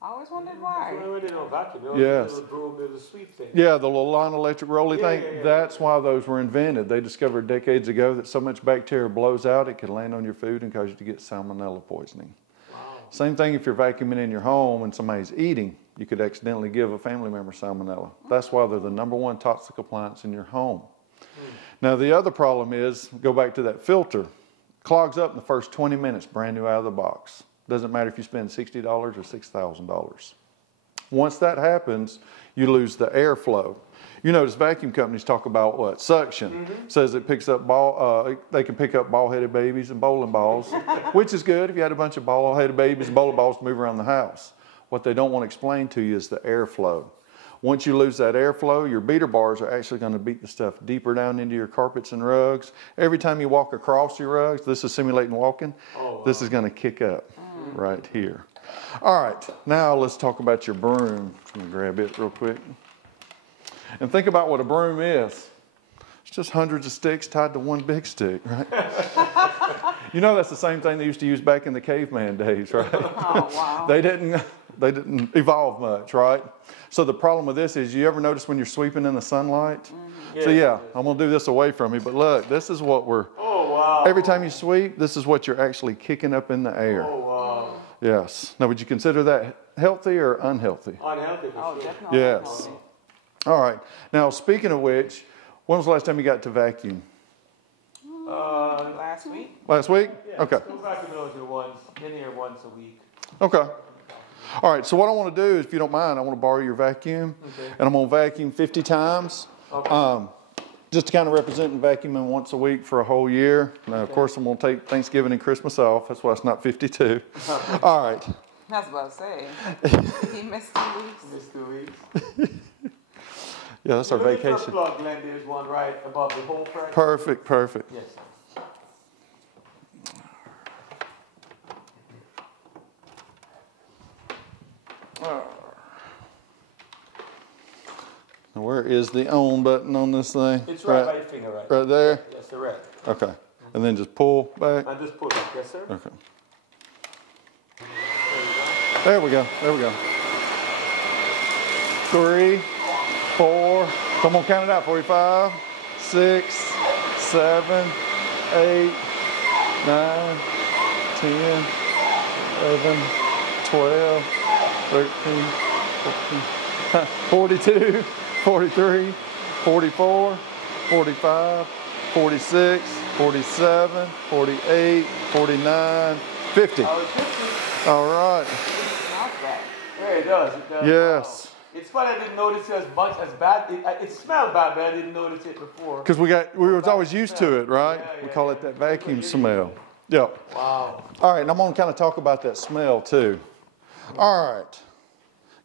I always wondered why. Well, they don't vacuum. Yes. The little broom, the sweet thing. Yeah, the little line electric rolly thing. Yeah. That's why those were invented. They discovered decades ago that so much bacteria blows out, it could land on your food and cause you to get salmonella poisoning. Wow. Same thing if you're vacuuming in your home and somebody's eating, you could accidentally give a family member salmonella. That's why they're the #1 toxic appliance in your home. Now the other problem is, go back to that filter, clogs up in the first 20 minutes, brand new out of the box. Doesn't matter if you spend $60 or $6,000. Once that happens, you lose the airflow. You notice vacuum companies talk about what? Suction. Says it picks up they can pick up ball-headed babies and bowling balls, which is good if you had a bunch of ball-headed babies and bowling balls to move around the house. What they don't want to explain to you is the airflow. Once you lose that airflow, your beater bars are actually going to beat the stuff deeper down into your carpets and rugs. Every time you walk across your rugs, this is simulating walking, this is going to kick up right here. All right, now let's talk about your broom. I'm going to grab it real quick. And think about what a broom is. It's just hundreds of sticks tied to one big stick, right? You know that's the same thing they used to use back in the caveman days, right? Oh, wow. They didn't evolve much, right? So the problem with this is, you ever notice when you're sweeping in the sunlight? So yeah, I'm gonna do this away from you, but look, this is what we're, every time you sweep, this is what you're actually kicking up in the air. Oh, wow. Yes. Now, would you consider that healthy or unhealthy? Unhealthy for sure. Definitely. Yes. All right. Now, speaking of which, when was the last time you got to vacuum? Last week. Last week? Yeah, Okay. go back to those in here once a week. Okay. All right, so what I want to do, if you don't mind, I want to borrow your vacuum, and I'm going to vacuum 50 times, just to kind of represent vacuuming once a week for a whole year. Now, of course, I'm going to take Thanksgiving and Christmas off. That's why it's not 52. All right. That's what I was saying. He missed 2 weeks. Missed 2 weeks. Yeah, that's our vacation. Plug, Glenn, there's one right above the hole press. Perfect, perfect. Yes. Now, where is the on button on this thing? It's right by your finger, right? Right there? Yes, the red. Okay. And then just pull back? And just pull back, yes, sir. Okay. There we go. There we go. 3, 4. Come on, count it out for you. 5, 6, 7, 8, 9, 10, 11, 12, 13, 14, 42, 43, 44, 45, 46, 47, 48, 49, 50. Oh, it's 50. All right. Smells bad. Yeah, it does. It does. Yes. Wow. It's funny I didn't notice it as much as bad. It smelled bad, but I didn't notice it before. Because we was always used to it, right? Yeah, We yeah, call it that vacuum smell. Yep. Wow. All right, and I'm going to kind of talk about that smell too. All right.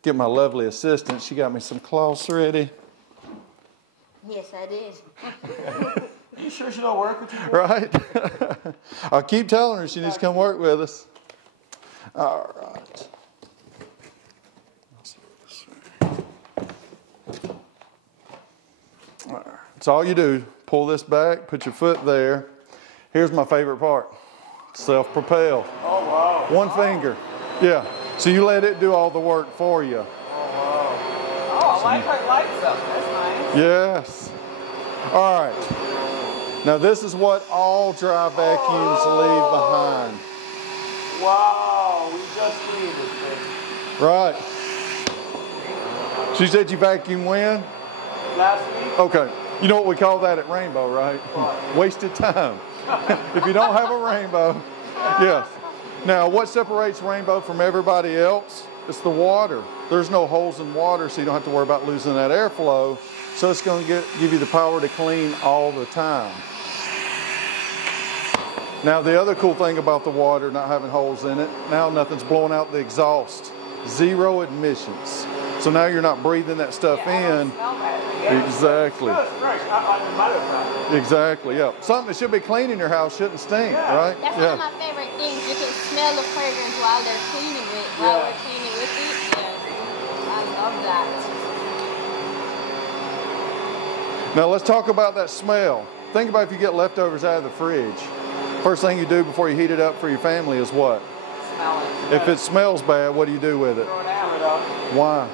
Get my lovely assistant. She got me some cloths ready. Yes, I did. You sure she don't work with you? Right? I'll keep telling her she needs to come work with us. All right. All right. So all you do, pull this back, put your foot there. Here's my favorite part. Self-propel. Oh, wow. One finger. Yeah. So you let it do all the work for you. Oh, I like how it lights up. That's nice. Yes. All right. Now this is what all dry vacuums leave behind. Wow, we just cleaned this thing. Right. She said you vacuum when? Last week? Okay. You know what we call that at Rainbow, right? Wasted time. If you don't have a Rainbow, yes. Now, what separates Rainbow from everybody else? It's the water. There's no holes in water, so you don't have to worry about losing that airflow. So it's going to give you the power to clean all the time. Now, the other cool thing about the water not having holes in it, now nothing's blowing out the exhaust. Zero emissions. So now you're not breathing that stuff I don't in. smell that. Exactly. It smells fresh. As a matter of fact. Exactly, yeah. Something that should be clean in your house shouldn't stink, Yeah. right? That's one of my favorite things. You can smell the fragrance while they're cleaning it, while we're cleaning with it. Yes. I love that. Now let's talk about that smell. Think about if you get leftovers out of the fridge. First thing you do before you heat it up for your family is what? Smell it. If it smells bad, what do you do with it? Throw it out. Why?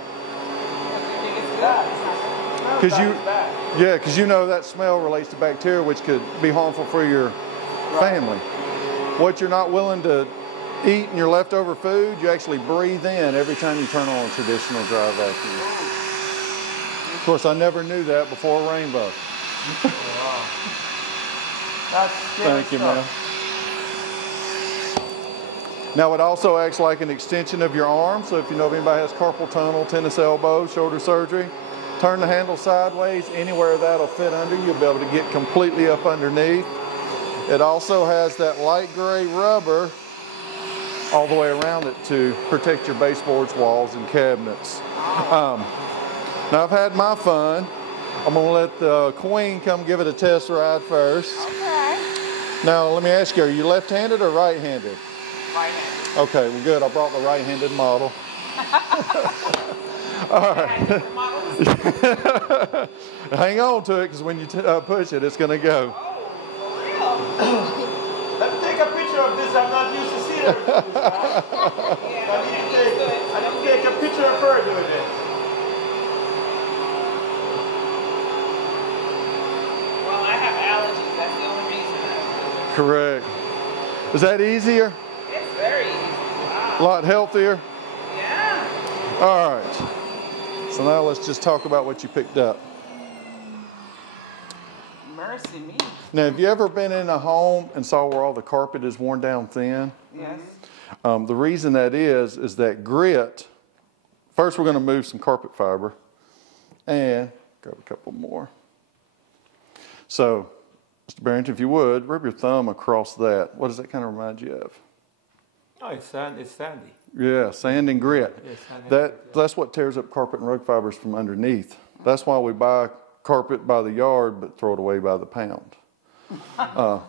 Because you think it's good. Because you know that smell relates to bacteria, which could be harmful for your family. What you're not willing to eat in your leftover food, you actually breathe in every time you turn on a traditional dry vacuum. Of course, I never knew that before Rainbow. Wow. That's Thank you, ma'am. Now it also acts like an extension of your arm. So if you know if anybody has carpal tunnel, tennis elbow, shoulder surgery, turn the handle sideways. Anywhere that'll fit under, you'll be able to get completely up underneath. It also has that light gray rubber all the way around it to protect your baseboards, walls, and cabinets. Now I've had my fun. I'm gonna let the queen come give it a test ride first. Okay. Now let me ask you, are you left-handed or right-handed? Right-handed. Okay, well good, I brought the right-handed model. All right. Hang on to it, because when you push it, it's gonna go. Oh, for real? Let's take a picture of this. I'm not used to seeing her do this. Yeah, I'm not used to it. I need to take a picture of her doing this. Well, I have allergies. That's the only reason I do it. Correct. Is that easier? It's very easy. A Wow. lot healthier? Yeah. All right. So now let's just talk about what you picked up. Mercy me. Now, have you ever been in a home and saw where all the carpet is worn down thin? Yes. The reason that is that grit, first we're going to move some carpet fiber and grab a couple more. So, Mr. Barrington, if you would, rub your thumb across that. What does that kind of remind you of? Oh, it's sandy. Yeah, sand and grit. Yeah, sand and grit, That's what tears up carpet and rug fibers from underneath. That's why we buy carpet by the yard but throw it away by the pound. Wow.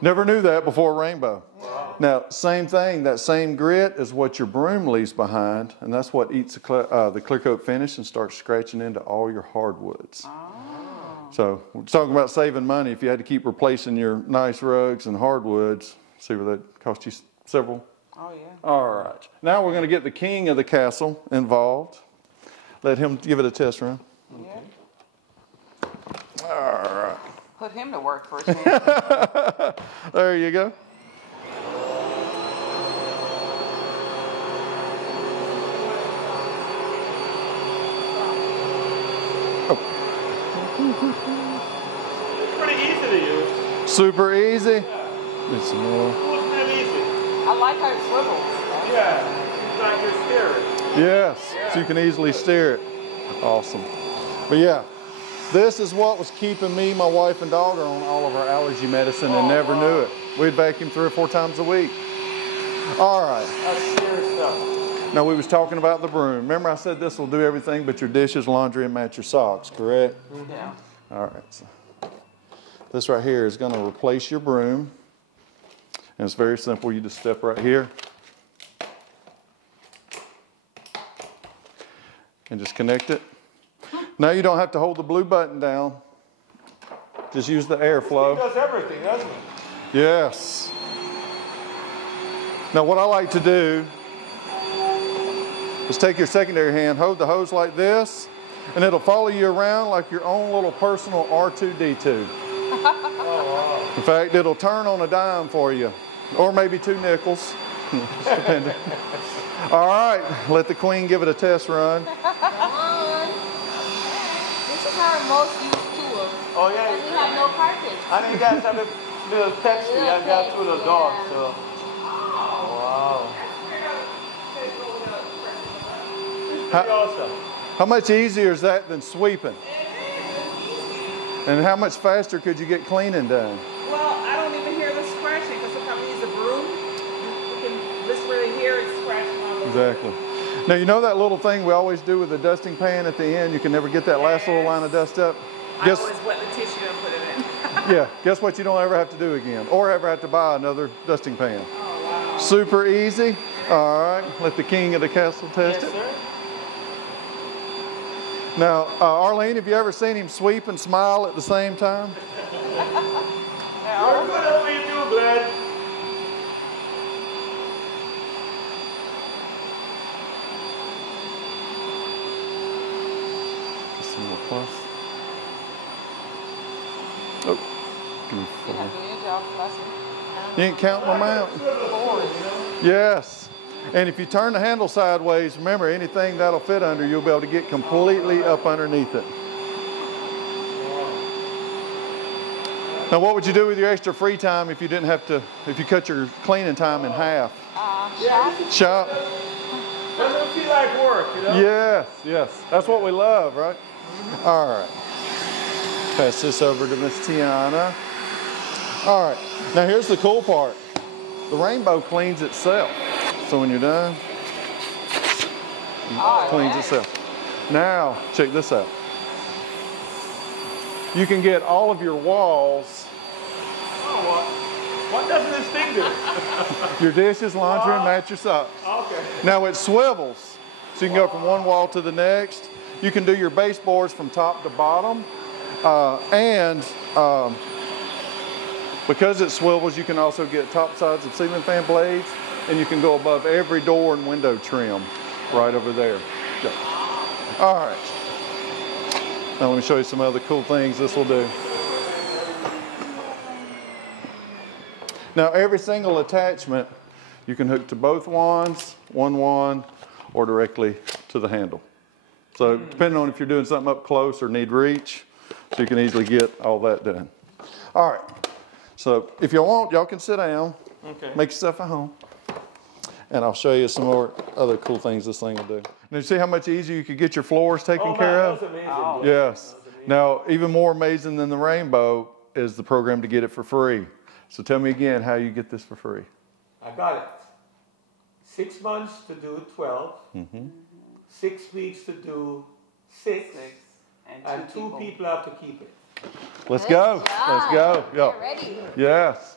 Never knew that before Rainbow. Wow. Now, same thing, that same grit is what your broom leaves behind, and that's what eats the clear coat finish and starts scratching into all your hardwoods. Oh. So we're talking about saving money. If you had to keep replacing your nice rugs and hardwoods, see where that cost you several? Oh, yeah. All right. Now we're going to get the king of the castle involved. Let him give it a test run. Yeah. All right. Put him to work for a change. There you go. It's pretty easy to use. Super easy. Get some more. It's really easy. I like how it swivels. Yeah, it's like you're steering. Yes, so you can easily steer it. Awesome. But yeah, this is what was keeping me, my wife, and daughter on all of our allergy medicine and never knew it. We'd vacuum 3 or 4 times a week. All right. That's serious stuff. Now we was talking about the broom. Remember I said this will do everything but your dishes, laundry, and match your socks, correct? Yeah. All right. So this right here is going to replace your broom. And it's very simple. You just step right here. And just connect it. Now you don't have to hold the blue button down. Just use the airflow. It does everything, doesn't it? Yes. Now what I like to do is take your secondary hand, hold the hose like this, and it'll follow you around like your own little personal R2-D2. Oh, wow. In fact, it'll turn on a dime for you, or maybe 2 nickels, just depending. All right, let the queen give it a test run. Come on. This is our most used tool. Oh, yeah. Because we have no carpet. I know you guys have a little Pepsi. I got 2 little dogs, so. Wow. Pretty awesome. How much easier is that than sweeping? And how much faster could you get cleaning done? Well, I don't even hear the scratching because if I use a broom, you can just really hear it scratching on the Exactly. Now, you know that little thing we always do with the dusting pan at the end? You can never get that last little line of dust up? I always wet the tissue and put it in. Yeah, guess what you don't ever have to do again? Or ever have to buy another dusting pan. Oh, wow. Super easy. All right, let the king of the castle test Yes, it. sir. Now, Arlene, have you ever seen him sweep and smile at the same time? You're good at what you do, Glenn. Just some more close. Oh, give me You have 4. to do your job, bless you. You ain't counting them out. Yes. And if you turn the handle sideways, remember anything that'll fit under, you'll be able to get completely up underneath it. Now, what would you do with your extra free time if you didn't have to, if you cut your cleaning time in half? Shop. Doesn't feel like work, you know? Yes, yes. That's what we love, right? All right. Pass this over to Miss Tiana. All right. Now, here's the cool part. The rainbow cleans itself. So when you're done, it cleans itself. Now, check this out. You can get all of your walls, Oh, what does this thing do? your dishes, laundry, and match your socks. Okay. Now it swivels, so you can go from one wall to the next. You can do your baseboards from top to bottom. Because it swivels, you can also get top sides of ceiling fan blades, and you can go above every door and window trim right over there. Go. All right. Now let me show you some other cool things this will do. Now every single attachment you can hook to both wands, one wand, or directly to the handle. So depending on if you're doing something up close or need reach, so you can easily get all that done. All right. So if you want, y'all can sit down, make yourself at home, and I'll show you some more other cool things this thing will do. And you see how much easier you could get your floors taken care of? That's amazing. Oh. Yes. Now, even more amazing than the rainbow is the program to get it for free. So tell me again how you get this for free. I got it. 6 months to do 12. 6 weeks to do 6. And two people have to keep it. Let's go. Let's go. We're Yeah. ready. Yes.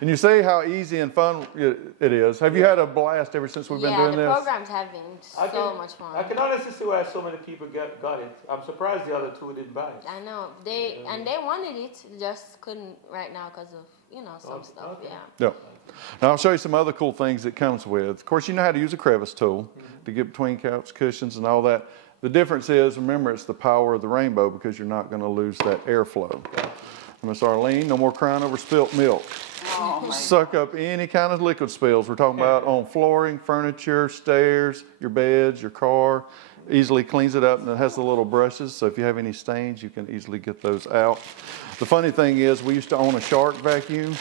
And you see how easy and fun it is. Have you had a blast ever since we've been doing the this? programs have been so much fun. I can honestly see why so many people got it. I'm surprised the other two didn't buy it. I know they wanted it, they just couldn't right now because of some stuff. okay. Yeah. Yeah. Now I'll show you some other cool things it comes with. Of course, you know how to use a crevice tool to get between couch cushions and all that. The difference is, remember, it's the power of the rainbow because you're not going to lose that airflow. And Miss Arlene, no more crying over spilt milk. Oh, Suck up any kind of liquid spills. We're talking about on flooring, furniture, stairs, your beds, your car. Easily cleans it up, and it has the little brushes, so if you have any stains, you can easily get those out. The funny thing is, we used to own a Shark vacuum.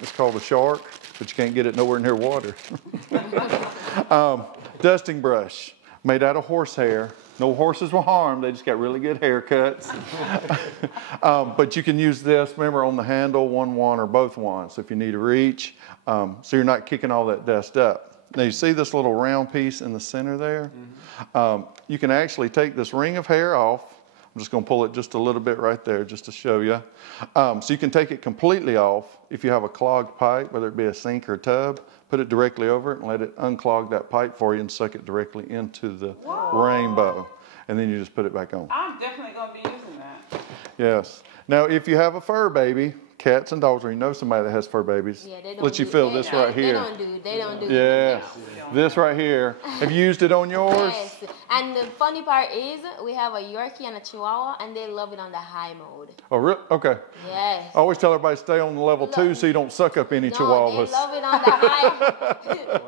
It's called a Shark. but you can't get it nowhere near water. Dusting brush, made out of horsehair. No horses were harmed, they just got really good haircuts. But you can use this, remember, on the handle, one wand or both wands, so if you need to reach, so you're not kicking all that dust up. Now you see this little round piece in the center there? You can actually take this ring of hair off. I'm just gonna pull it just a little bit right there just to show you. So you can take it completely off if you have a clogged pipe, whether it be a sink or a tub, put it directly over it and let it unclog that pipe for you and suck it directly into the rainbow. And then you just put it back on. I'm definitely gonna be using that. Yes. Now, if you have a fur baby, cats and dogs, or you know somebody that has fur babies, let you feel this right here. They don't do. Yes. This right here. Have you used it on yours? Yes. And the funny part is we have a Yorkie and a Chihuahua and they love it on the high mode. Oh, really? Okay. Yes. I always tell everybody stay on the level 2 so you don't suck up any Chihuahuas. They love it on the high.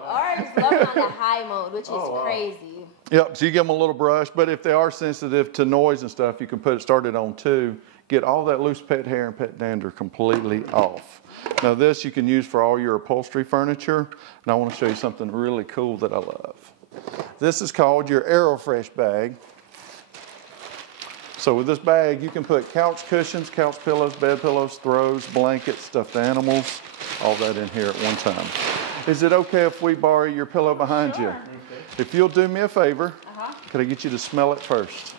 Ours love it on the high mode, which is crazy. Yep, so you give them a little brush, but if they are sensitive to noise and stuff, you can start it on 2. Get all that loose pet hair and pet dander completely off. Now this you can use for all your upholstery furniture, and I want to show you something really cool that I love. This is called your AeroFresh bag. So with this bag, you can put couch cushions, couch pillows, bed pillows, throws, blankets, stuffed animals, all that in here at one time. Is it okay if we borrow your pillow behind you? If you'll do me a favor, could I get you to smell it first?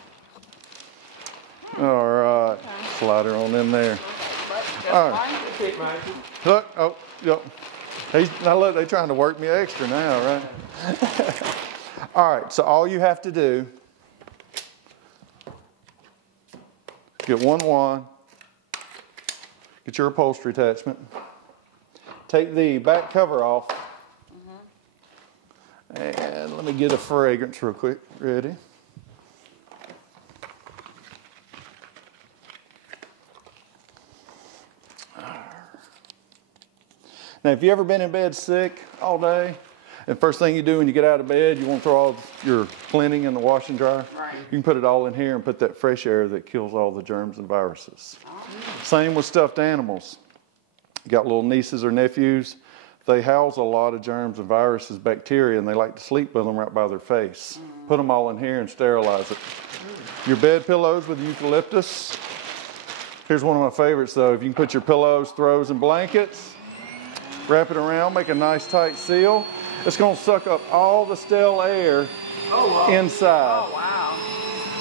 All right, slide her on in there. All right. Look, oh, yep. Now look, they're trying to work me extra now, right? All right, so all you have to do, get one wand, get your upholstery attachment, take the back cover off, and let me get a fragrance real quick. Ready? Now, if you've ever been in bed sick all day, and first thing you do when you get out of bed, you want to throw all your cleaning in the wash and dryer, you can put it all in here and put that fresh air that kills all the germs and viruses. Same with stuffed animals. You got little nieces or nephews, they house a lot of germs and viruses, bacteria, and they like to sleep with them right by their face. Put them all in here and sterilize it. Your bed pillows with eucalyptus. Here's one of my favorites though. If you can put your pillows, throws, and blankets, wrap it around, make a nice tight seal. It's going to suck up all the stale air inside. Oh, wow.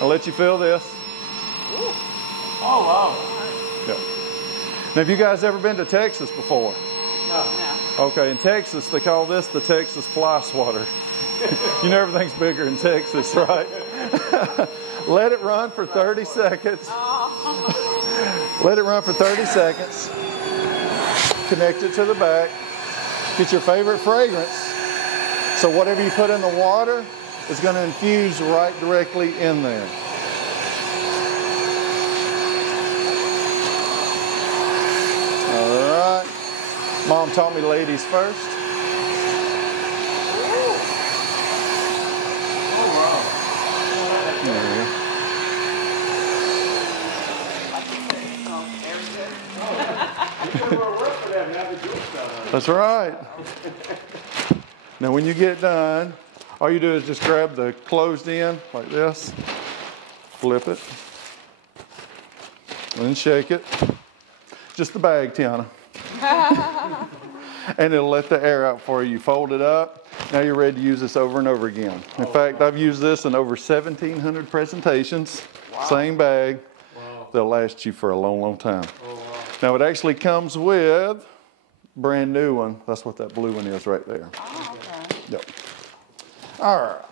I'll let you feel this. Ooh. Oh, wow. Yeah. Now, have you guys ever been to Texas before? No. Okay, in Texas, they call this the Texas fly swatter. You know everything's bigger in Texas, right? Let it run for 30 seconds. Let it run for 30 seconds. Connect it to the back. Get your favorite fragrance. So whatever you put in the water is going to infuse right directly in there. All right. Mom taught me ladies first. That's right. Now when you get done, all you do is just grab the closed end like this, flip it, and then shake it. Just the bag, Tiana. And it'll let the air out for you. You fold it up. Now you're ready to use this over and over again. In fact, I've used this in over 1,700 presentations. Wow. Same bag. Wow. They'll last you for a long, long time. Oh, wow. Now it actually comes with a brand new one. That's what that blue one is right there. Oh, okay. Yep. All right.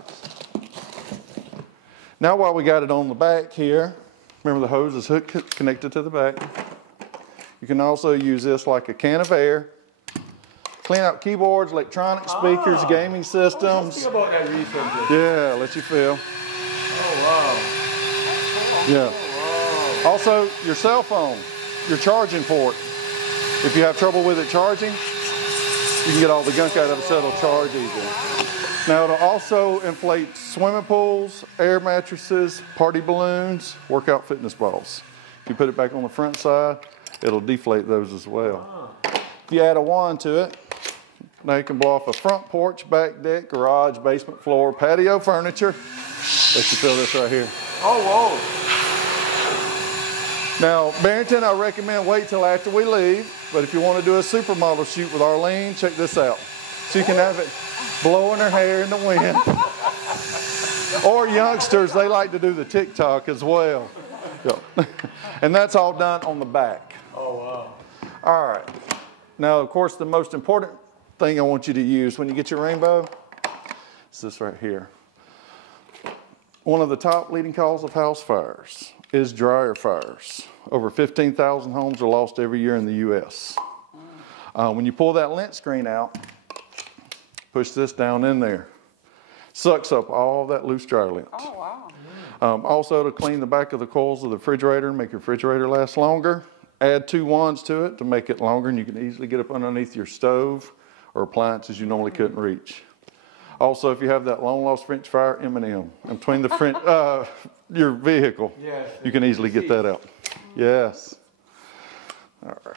Now while we got it on the back here, remember the hose is hooked, connected to the back. You can also use this like a can of air. Clean out keyboards, electronic speakers, gaming systems. Think about that refill. Yeah, let you feel. Oh, wow. Yeah. Oh, wow. Also, your cell phone, your charging port. If you have trouble with it charging, you can get all the gunk out of it so it'll charge easily. Now, it'll also inflate swimming pools, air mattresses, party balloons, workout fitness balls. If you put it back on the front side, it'll deflate those as well. If you add a wand to it, Now you can blow off a front porch, back deck, garage, basement floor, patio furniture. Let you feel this right here. Oh, whoa. Now, Barrington, I recommend wait till after we leave, but if you want to do a supermodel shoot with Arlene, check this out. So you can have it blowing her hair in the wind. Or youngsters, they like to do the TikTok as well. Yeah. And that's all done on the back. Oh, wow. All right. Now, of course, the most important thing I want you to use when you get your rainbow is this right here. One of the top leading causes of house fires is dryer fires. Over 15,000 homes are lost every year in the U.S. When you pull that lint screen out, push this down in there. Sucks up all that loose dryer lint. Oh, wow. Also, to clean the back of the coils of the refrigerator, make your refrigerator last longer. Add 2 wands to it to make it longer, and you can easily get up underneath your stove or appliances you normally couldn't reach. Also, if you have that long lost French fryer M&M in between the your vehicle, Yes, you can easily get that out. Yes. All right.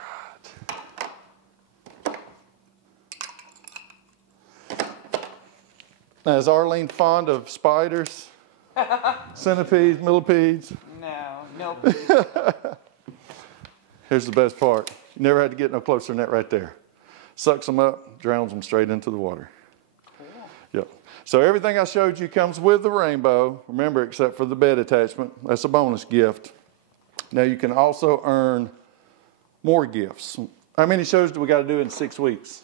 Now, is Arlene fond of spiders, centipedes, millipedes? No. Here's the best part. You never had to get no closer than that right there. Sucks them up, drowns them straight into the water. Cool. Yep. So everything I showed you comes with the rainbow. Remember, except for the bed attachment. That's a bonus gift. Now you can also earn more gifts. How many shows do we got to do in 6 weeks?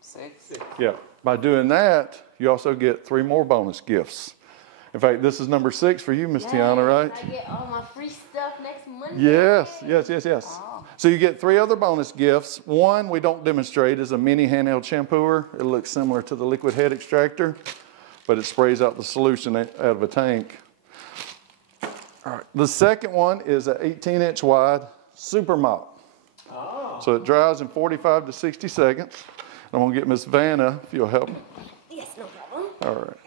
6. Yeah. By doing that, you also get 3 more bonus gifts. In fact, this is number 6 for you, Miss Tiana, right? I get all my free stuff next Monday. Yes. Wow. So you get 3 other bonus gifts. One we don't demonstrate is a mini handheld shampooer. It looks similar to the liquid head extractor, but it sprays out the solution out of a tank. All right. The second one is an 18-inch wide super mop. Oh. So it dries in 45 to 60 seconds. I'm gonna get Miss Vanna, if you'll help. Yes, no problem. All right.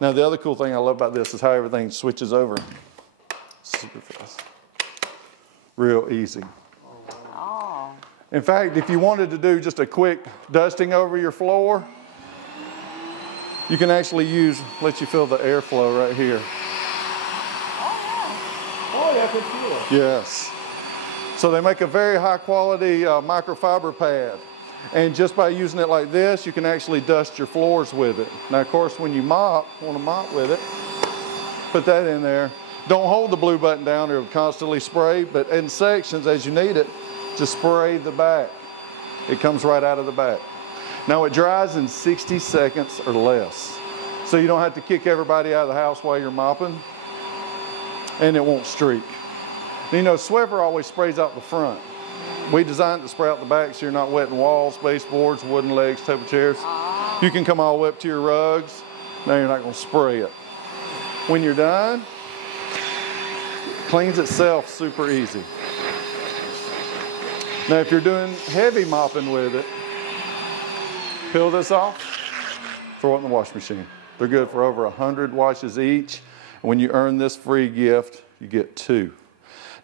Now the other cool thing I love about this is how everything switches over. Super fast. Real easy. Oh. In fact, if you wanted to do just a quick dusting over your floor, you can actually let you feel the airflow right here. Oh, yeah, I can feel it. Yes. So they make a very high quality microfiber pad. And just by using it like this, you can actually dust your floors with it. Now, of course, when you want to mop with it, put that in there. Don't hold the blue button down, it'll constantly spray, but in sections, as you need it, just spray the back. It comes right out of the back. Now, it dries in 60 seconds or less. So you don't have to kick everybody out of the house while you're mopping, and it won't streak. You know, Swiffer always sprays out the front. We designed it to spray out the back so you're not wetting walls, baseboards, wooden legs, table chairs. You can come all the way up to your rugs. Now you're not going to spray it. When you're done, it cleans itself super easy. Now if you're doing heavy mopping with it, peel this off, throw it in the wash machine. They're good for over 100 washes each. And when you earn this free gift, you get 2.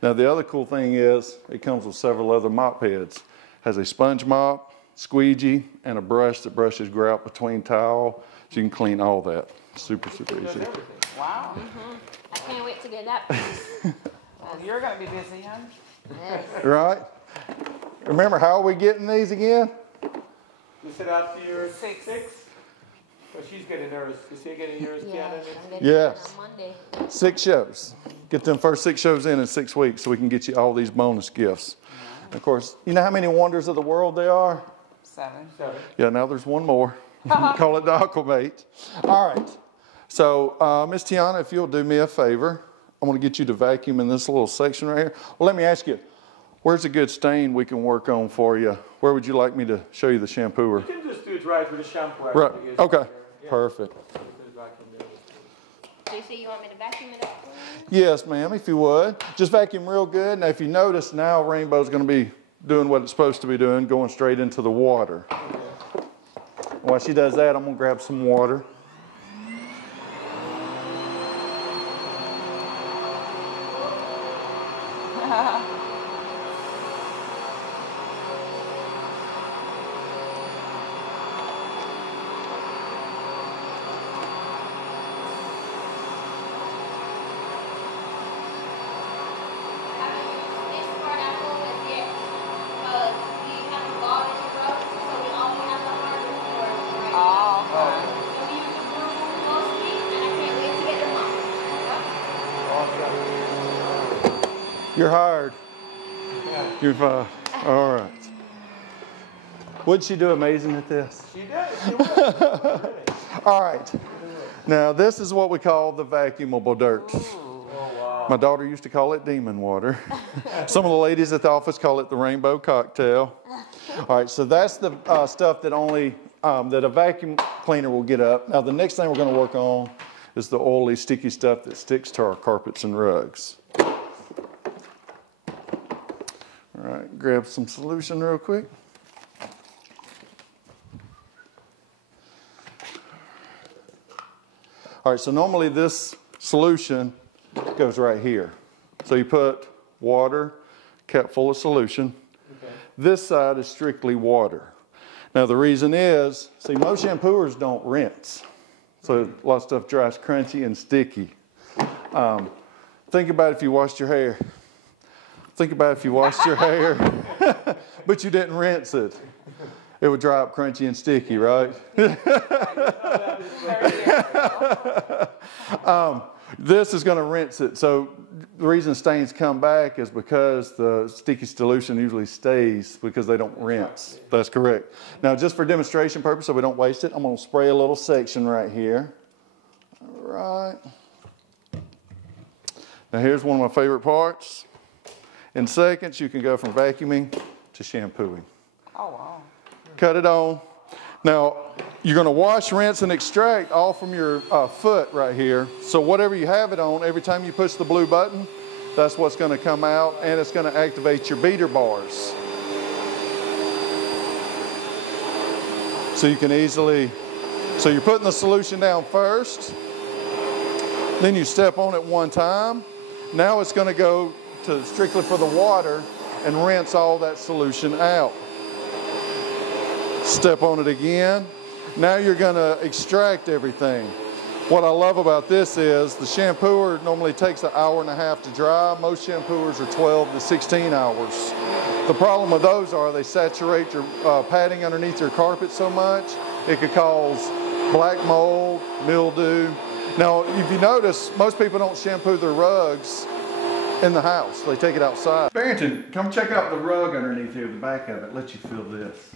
Now the other cool thing is it comes with several other mop heads. It has a sponge mop, squeegee, and a brush that brushes grout between tile, so you can clean all that. Super, super easy. Wow. I can't wait to get that. Well, you're going to be busy, huh? Yes. Right? Remember, how are we getting these again? You said after your 6. 6? Well, she's getting hers. Is she getting yours, Yeah, Tiana? I'm getting Yes. it on Monday. 6 shows. Get them first 6 shows in 6 weeks so we can get you all these bonus gifts. And of course, you know how many wonders of the world there are? 7. 7. Yeah, now there's one more. Call it the Aquamate. All right. So, Miss Tiana, if you'll do me a favor, I'm going to get you to vacuum in this little section right here. Well, let me ask you, where's a good stain we can work on for you? Where would you like me to show you the shampooer? You can just do it right with the shampoo. Right. actually, yes. Okay. Yeah. Perfect. So you say you want me to vacuum it up? Yes, ma'am, if you would. Just vacuum real good. Now, if you notice, now Rainbow's going to be doing what it's supposed to be doing, going straight into the water. While she does that, I'm going to grab some water. You're hired. You're fine. All right. Wouldn't she do amazing at this? She did. She was. All right. Now, this is what we call the vacuumable dirt. Oh, wow. My daughter used to call it demon water. Some of the ladies at the office call it the rainbow cocktail. All right, so that's the stuff that only that a vacuum cleaner will get up. Now, the next thing we're going to work on is the oily, sticky stuff that sticks to our carpets and rugs. All right, grab some solution real quick. All right, so normally this solution goes right here. So you put water, cap full of solution. Okay. This side is strictly water. Now the reason is, see, most shampooers don't rinse. So a lot of stuff dries crunchy and sticky. Think about if you washed your hair. Think about if you washed your hair, but you didn't rinse it. It would dry up crunchy and sticky, right? This is going to rinse it. So the reason stains come back is because the sticky solution usually stays because they don't rinse. That's correct. Now, just for demonstration purpose, so we don't waste it, I'm going to spray a little section right here. All right. Now, here's one of my favorite parts. In seconds, you can go from vacuuming to shampooing. Oh, wow. Cut it on. Now, you're going to wash, rinse, and extract all from your foot right here. So whatever you have it on, every time you push the blue button, that's what's going to come out, and it's going to activate your beater bars. So you can easily, so you're putting the solution down first, then you step on it one time. Now it's going to go to strictly for the water and rinse all that solution out. Step on it again. Now you're going to extract everything. What I love about this is the shampooer normally takes 1.5 hours to dry. Most shampooers are 12 to 16 hours. The problem with those are they saturate your padding underneath your carpet so much, it could cause black mold, mildew. Now, if you notice, most people don't shampoo their rugs in the house. They take it outside. Barrington, come check out the rug underneath here, the back of it. Let you feel this.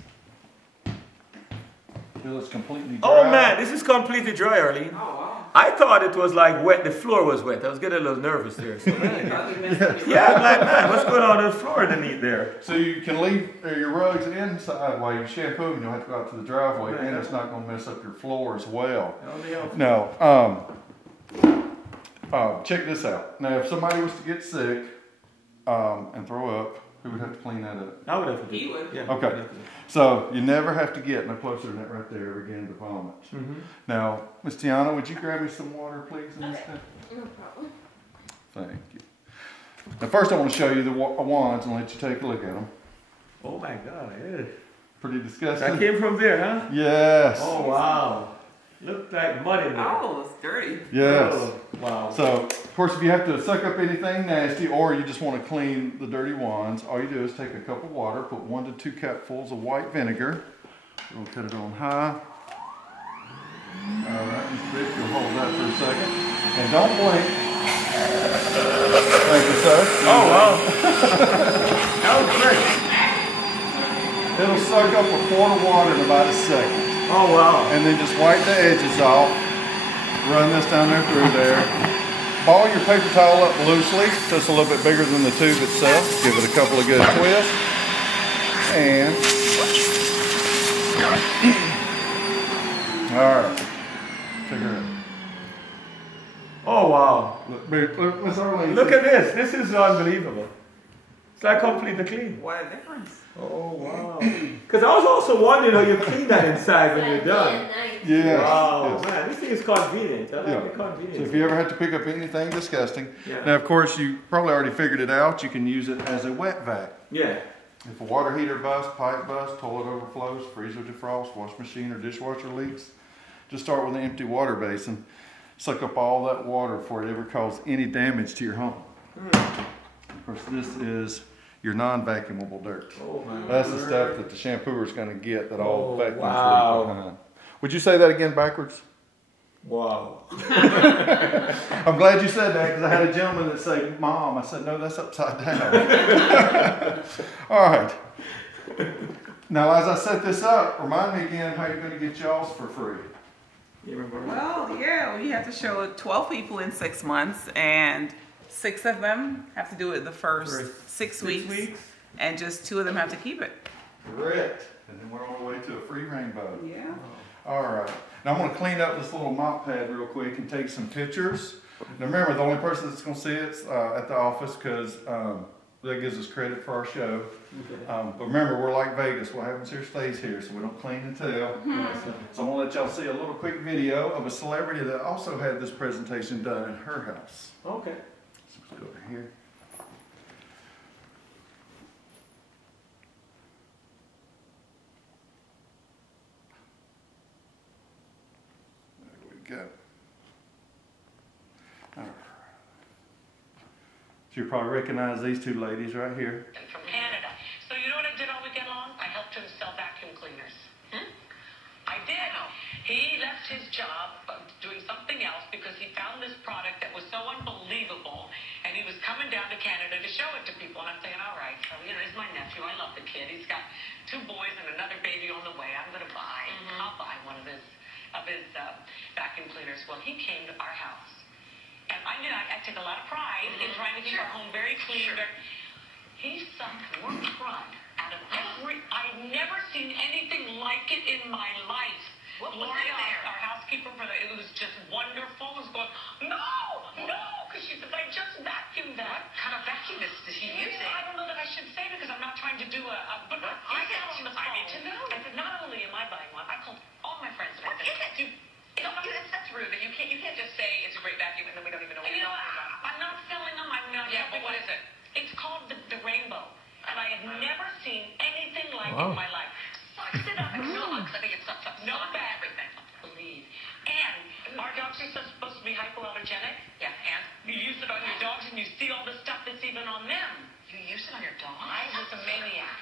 Feel it's completely dry. Oh man, this is completely dry, Arlene. Oh, wow. I thought it was like wet, the floor was wet. I was getting a little nervous there. So, man, yeah, I'm like, man, what's going on the floor underneath there? So you can leave your rugs inside while you shampoo, and you don't have to go out to the driveway, Right. and it's not going to mess up your floor as well. Only helpful. Now, check this out. Now, if somebody was to get sick and throw up, who would have to clean that up? I would have to do He would. Yeah, Okay. definitely. So you never have to get no closer than that right there ever again to vomit. Mm-hmm. Now, Miss Tiana, would you grab me some water, please? In this cup? No problem. Thank you. Now, first I want to show you the wands and let you take a look at them. Oh my God, yeah. Pretty disgusting. That came from there, huh? Yes. Oh wow. Looked like mud in there. Oh, it's dirty. Yes. Oh, wow. So, of course, if you have to suck up anything nasty or you just want to clean the dirty wands, all you do is take a cup of water, put 1 to 2 cupfuls of white vinegar. We'll cut it on high. All right, Mr. Bick, you'll hold that for a second. And don't blink. Thank you, sir. Oh wow. That was great. It'll suck up a quart of water in about a second. Oh wow. And then just wipe the edges off. Run this down there through there. Ball your paper towel up loosely so it's a little bit bigger than the tube itself. Give it a couple of good twists. And all right. Take her in. Oh wow. Look Look at this. This is unbelievable. It's like completely clean. What a difference. Oh wow. Because I was also wondering how you clean that inside when you're done. Yeah. Wow, Yes. man, this thing is convenient. I like Yeah. the convenience. So if you ever have to pick up anything disgusting, Yeah. now of course you probably already figured it out, you can use it as a wet vac. Yeah. If a water heater busts, pipe busts, toilet overflows, freezer defrosts, wash machine or dishwasher leaks, just start with an empty water basin. Suck up all that water before it ever causes any damage to your home. Of course, this is your non-vacuumable dirt. Oh my That's the word. stuff that the shampooer is going to get that all Oh, vacuums wow. leave behind. Would you say that again backwards? Wow. I'm glad you said that because I had a gentleman that said, Mom. I said, no, that's upside down. All right. Now, as I set this up, remind me again how you're going to get y'all's for free. You remember? Well, yeah, we have to show 12 people in 6 months, and 6 of them have to do it the first 6 weeks, and just 2 of them have to keep it. Correct. And then we're on our way to a free rainbow. Yeah. All right. Now I'm going to clean up this little mop pad real quick and take some pictures. Now remember, the only person that's going to see it's at the office because that gives us credit for our show. But remember, we're like Vegas. What happens here stays here, so we don't clean and tell. So I'm going to let y'all see a little quick video of a celebrity that also had this presentation done in her house. Okay. So let's go over here. Go. All right. So you probably recognize these 2 ladies right here. From Canada. So you know what I did all weekend long? I helped him sell vacuum cleaners. I did. He left his job doing something else because he found this product that was so unbelievable, and he was coming down to Canada to show it to people. And I'm thinking, all right, so you know, he's my nephew. I love the kid. He's got 2 boys and another baby on the way. I'm gonna buy. I'll buy one of his vacuum cleaners. Well, he came to our house, and I knew I take a lot of pride in trying to keep our home very clean. He sucked more crud out of every. I've never seen anything like it in my life. Gloria, our housekeeper, it was just wonderful. Was going, no, because she said, I just vacuumed that. What kind of vacuum is he using? I don't know that I should say because I'm not trying to do but I got on the phone. I need to know. I said, not only am I buying one, I called all my friends. What is it? That's rude. You can't just say it's a great vacuum and then we don't even know what you're talking about. I'm not selling them. I'm not. Yeah, but what is it? It's called the Rainbow, and I have never seen anything like it in my life. Sucks it up. I think it sucks up. No bad. Everything. Believe. And our dogs are supposed to be hypoallergenic. Yeah. And you use it on your dogs, and you see all the stuff that's even on them. You use it on your dog? I was a maniac.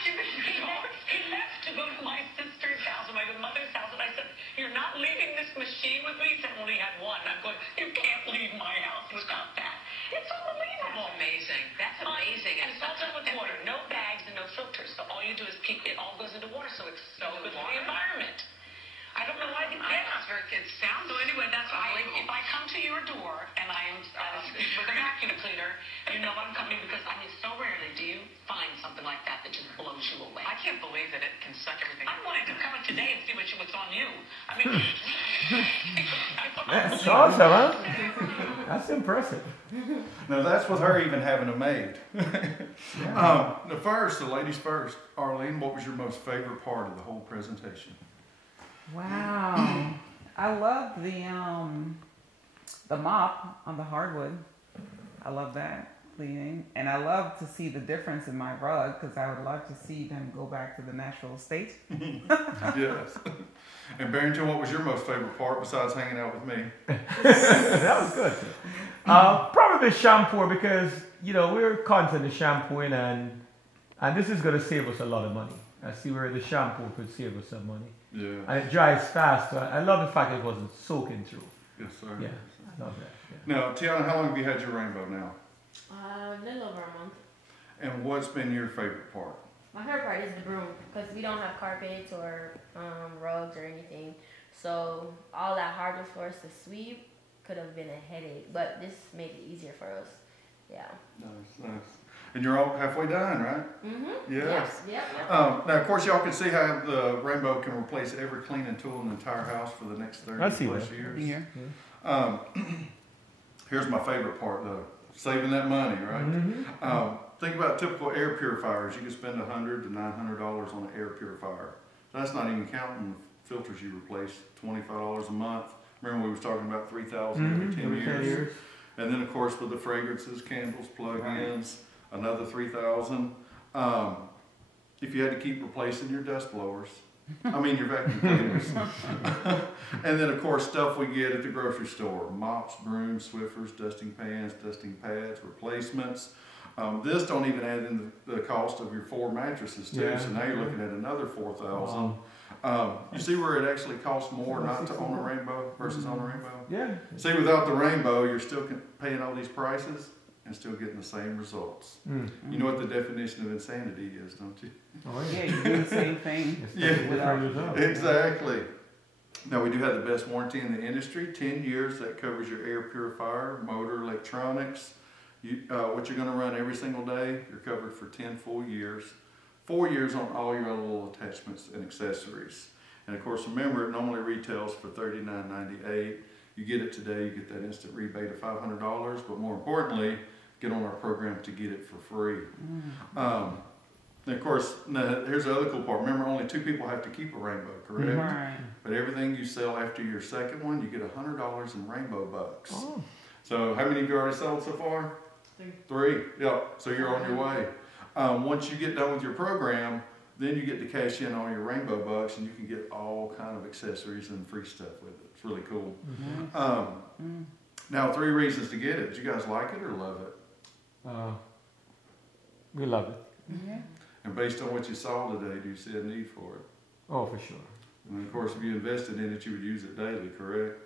He left to go to my sister's house, my mother's house, and I said, you're not leaving this machine with me? He said, only had one. I'm going, you can't leave my house without that. It's unbelievable. That's amazing. That's amazing. And it's all done with water. No bags and no filters. So all you do is keep it all goes into water, so it's so good for the environment. I don't know why they did that. It sounds so anyway, that's if I come to your door and I am with a vacuum cleaner, you know I'm coming because I mean so rarely do you find something like that that just blows you away. I can't believe that it can suck everything. I wanted to come in today and see what's on you. I mean That's awesome, huh? That's impressive. Now that's with her even having a maid. The ladies first. Arlene, what was your most favorite part of the whole presentation? Wow. I love the mop on the hardwood. I love that cleaning. And I love to see the difference in my rug because I would love to see them go back to the natural state. Yes. And Barrington, what was your most favorite part besides hanging out with me? That was good. Probably the shampoo because, you know, we're constantly shampooing and this is going to save us a lot of money. I see where the shampoo could save us some money. Yeah. And it dries fast. So I love the fact it wasn't soaking through. Yes, sir. Yeah, I love that. Yeah. Now, Tiana, how long have you had your rainbow now? A little over a month. And what's been your favorite part? My favorite part is the broom because we don't have carpets or rugs or anything. So all that hardwood for us to sweep could have been a headache, but this made it easier for us. Yeah. Nice. And you're all halfway done, right? Mm-hmm. Yes. Yep. Now, of course, y'all can see how the rainbow can replace every cleaning tool in the entire house for the next 30 plus years. Yeah. Here's my favorite part, though. Saving that money, right? Mm-hmm. Think about typical air purifiers. You can spend $100 to $900 on an air purifier. That's not even counting the filters you replace, $25 a month. Remember we was talking about $3,000 every 10 years. And then, of course, with the fragrances, candles, plug-ins, another $3,000. If you had to keep replacing your dust blowers, your vacuum cleaners. And then, of course, stuff we get at the grocery store, mops, brooms, Swiffers, dusting pans, dusting pads, replacements. This don't even add in the cost of your 4 mattresses, too. Yeah. So now you're looking at another $4,000. You see where it actually costs more not to own a Rainbow versus own a Rainbow? Yeah. See, without the Rainbow, you're still paying all these prices and still getting the same results. You know what the definition of insanity is, don't you? Oh, Yeah, you do the same thing. Yeah, exactly. Now, we do have the best warranty in the industry, 10 years. That covers your air purifier, motor, electronics. What you're going to run every single day, you're covered for 10 full years. 4 years on all your other little attachments and accessories. And of course, remember, it normally retails for $39.98. You get it today, you get that instant rebate of $500, but more importantly, get on our program to get it for free. And of course, now, here's the other cool part. Remember, only 2 people have to keep a Rainbow, correct? Right. But everything you sell after your second one, you get $100 in Rainbow bucks. Oh. So how many have you already sold so far? 3. Yeah, so you're on your way. Once you get done with your program, then you get to cash in all your Rainbow bucks and you can get all kind of accessories and free stuff with it. It's really cool. Now, 3 reasons to get it. Do you guys like it or love it? We love it. And based on what you saw today, do you see a need for it? Oh, for sure. And of course, if you invested in it, you would use it daily, correct?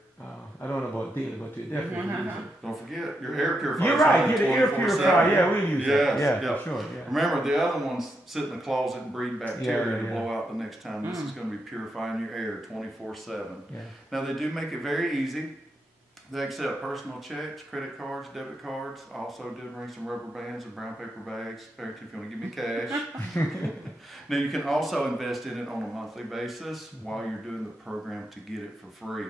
I don't know about daily, but you definitely use it. Don't forget, your air purifier. You're right, get the air purifier. Yeah, we use yes, it. Yeah, yeah. for sure. Yeah. Remember, the other ones sit in the closet and breed bacteria to Yeah. blow out the next time. This is going to be purifying your air 24/7. Yeah. Now, they do make it very easy. They accept personal checks, credit cards, debit cards. Also did bring some rubber bands and brown paper bags, especially if you want to give me cash. Now, you can also invest in it on a monthly basis while you're doing the program to get it for free.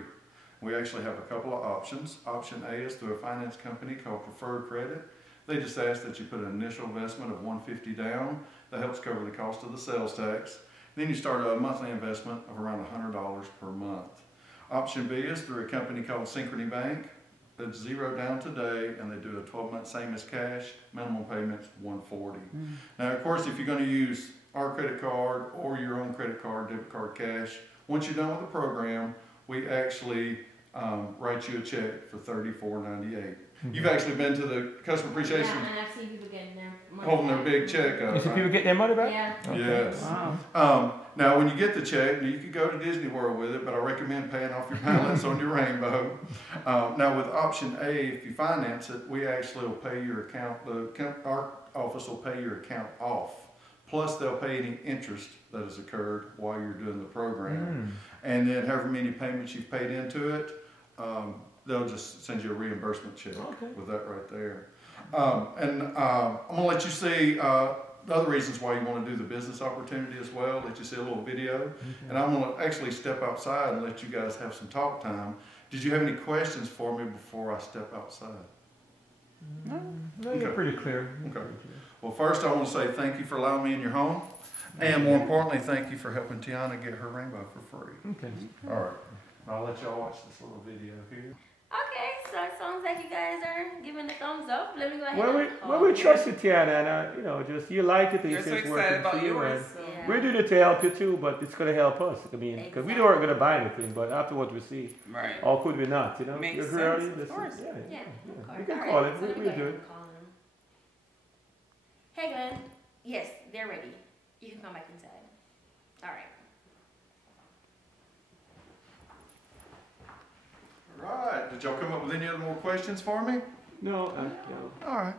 We actually have a couple of options. Option A is through a finance company called Preferred Credit. They just ask that you put an initial investment of $150 down. That helps cover the cost of the sales tax. Then you start a monthly investment of around $100 per month. Option B is through a company called Synchrony Bank. That's 0 down today, and they do a 12-month same as cash. Minimum payment's $140. Now, of course, if you're going to use our credit card or your own credit card, debit card, cash, once you're done with the program, we actually write you a check for $34.98. You've actually been to the customer appreciation. Yeah, and I've seen people getting their money Holding their back. big check up. You see right? people get their money back? Yeah. Okay. Yes. Wow. Now, when you get the check, you can go to Disney World with it, but I recommend paying off your balance on your Rainbow. Now, with option A, if you finance it, we actually will pay your account. Our office will pay your account off. Plus, they'll pay any interest that has occurred while you're doing the program. And then, however many payments you've paid into it, they'll just send you a reimbursement check with that right there. I'm going to let you see the other reasons why you want to do the business opportunity as well. Let you see a little video. And I'm going to actually step outside and let you guys have some talk time. Did you have any questions for me before I step outside? No, you're pretty clear. Okay. Well, first I want to say thank you for allowing me in your home. And more importantly, thank you for helping Tiana get her Rainbow for free. Okay. All right. I'll let y'all watch this little video here. Okay, so it sounds like you guys are giving a thumbs up. Let me go ahead. Well, we trust you, Tiana, and just you like it, and you You're so say it's excited working about for you, yours. and So. Yeah. we're doing it to help you too, but it's going to help us. I mean, because we weren't going to buy anything, but after what we see, Right. how could we not? You know, Makes you're sense, early. of course. Yeah, You can call it. We'll do it. Hey, Glenn. Yes, they're ready. You can come back inside. All right. All right. Did y'all come up with any other more questions for me? No, All right.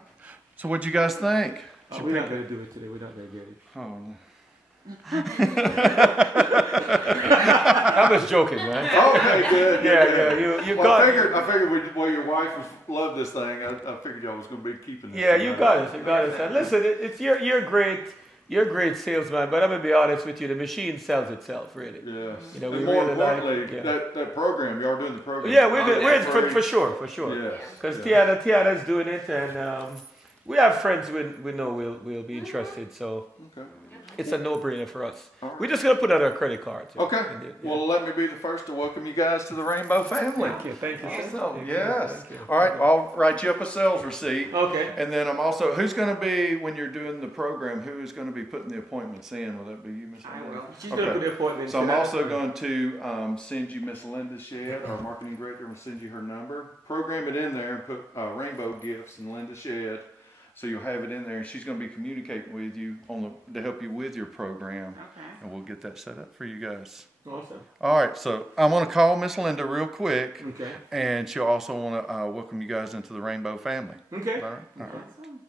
So what'd you guys think? we're not going to do it today. We're not going to get it. Oh, I was joking, man. okay, good. Yeah, you got it. I figured well, your wife loved this thing. I figured y'all was going to be keeping this. Yeah, you got it. You got it. And listen, it's you're great. You're a great salesman, but I'm gonna be honest with you. The machine sells itself, really. Yes. You know, we and more really importantly, like that program, y'all are doing the program. Yeah, we're for sure. Yes. Because Tiana's doing it, and we have friends we know will be interested. So Okay. it's a no-brainer for us. All right. We're just gonna put out our credit card. Okay. Well, let me be the first to welcome you guys to the Rainbow family. Thank you. So, Thank you. yes. Thank you. All right. I'll write you up a sales receipt. Okay. And then I'm also, who's going to be, when you're doing the program, who is going to be putting the appointments in? Will that be you, Miss I Linda? will. She's gonna put the appointment. So I'm also going to send you Miss Linda Shedd, our marketing director, will send you her number. Program it in there and put Rainbow Gifts and Linda Shedd. So you'll have it in there, and she's going to be communicating with you to help you with your program, Okay. and we'll get that set up for you guys. Awesome. All right, so I'm going to call Miss Linda real quick, Okay. and she'll also want to welcome you guys into the Rainbow family. Okay. All right. All right. Awesome.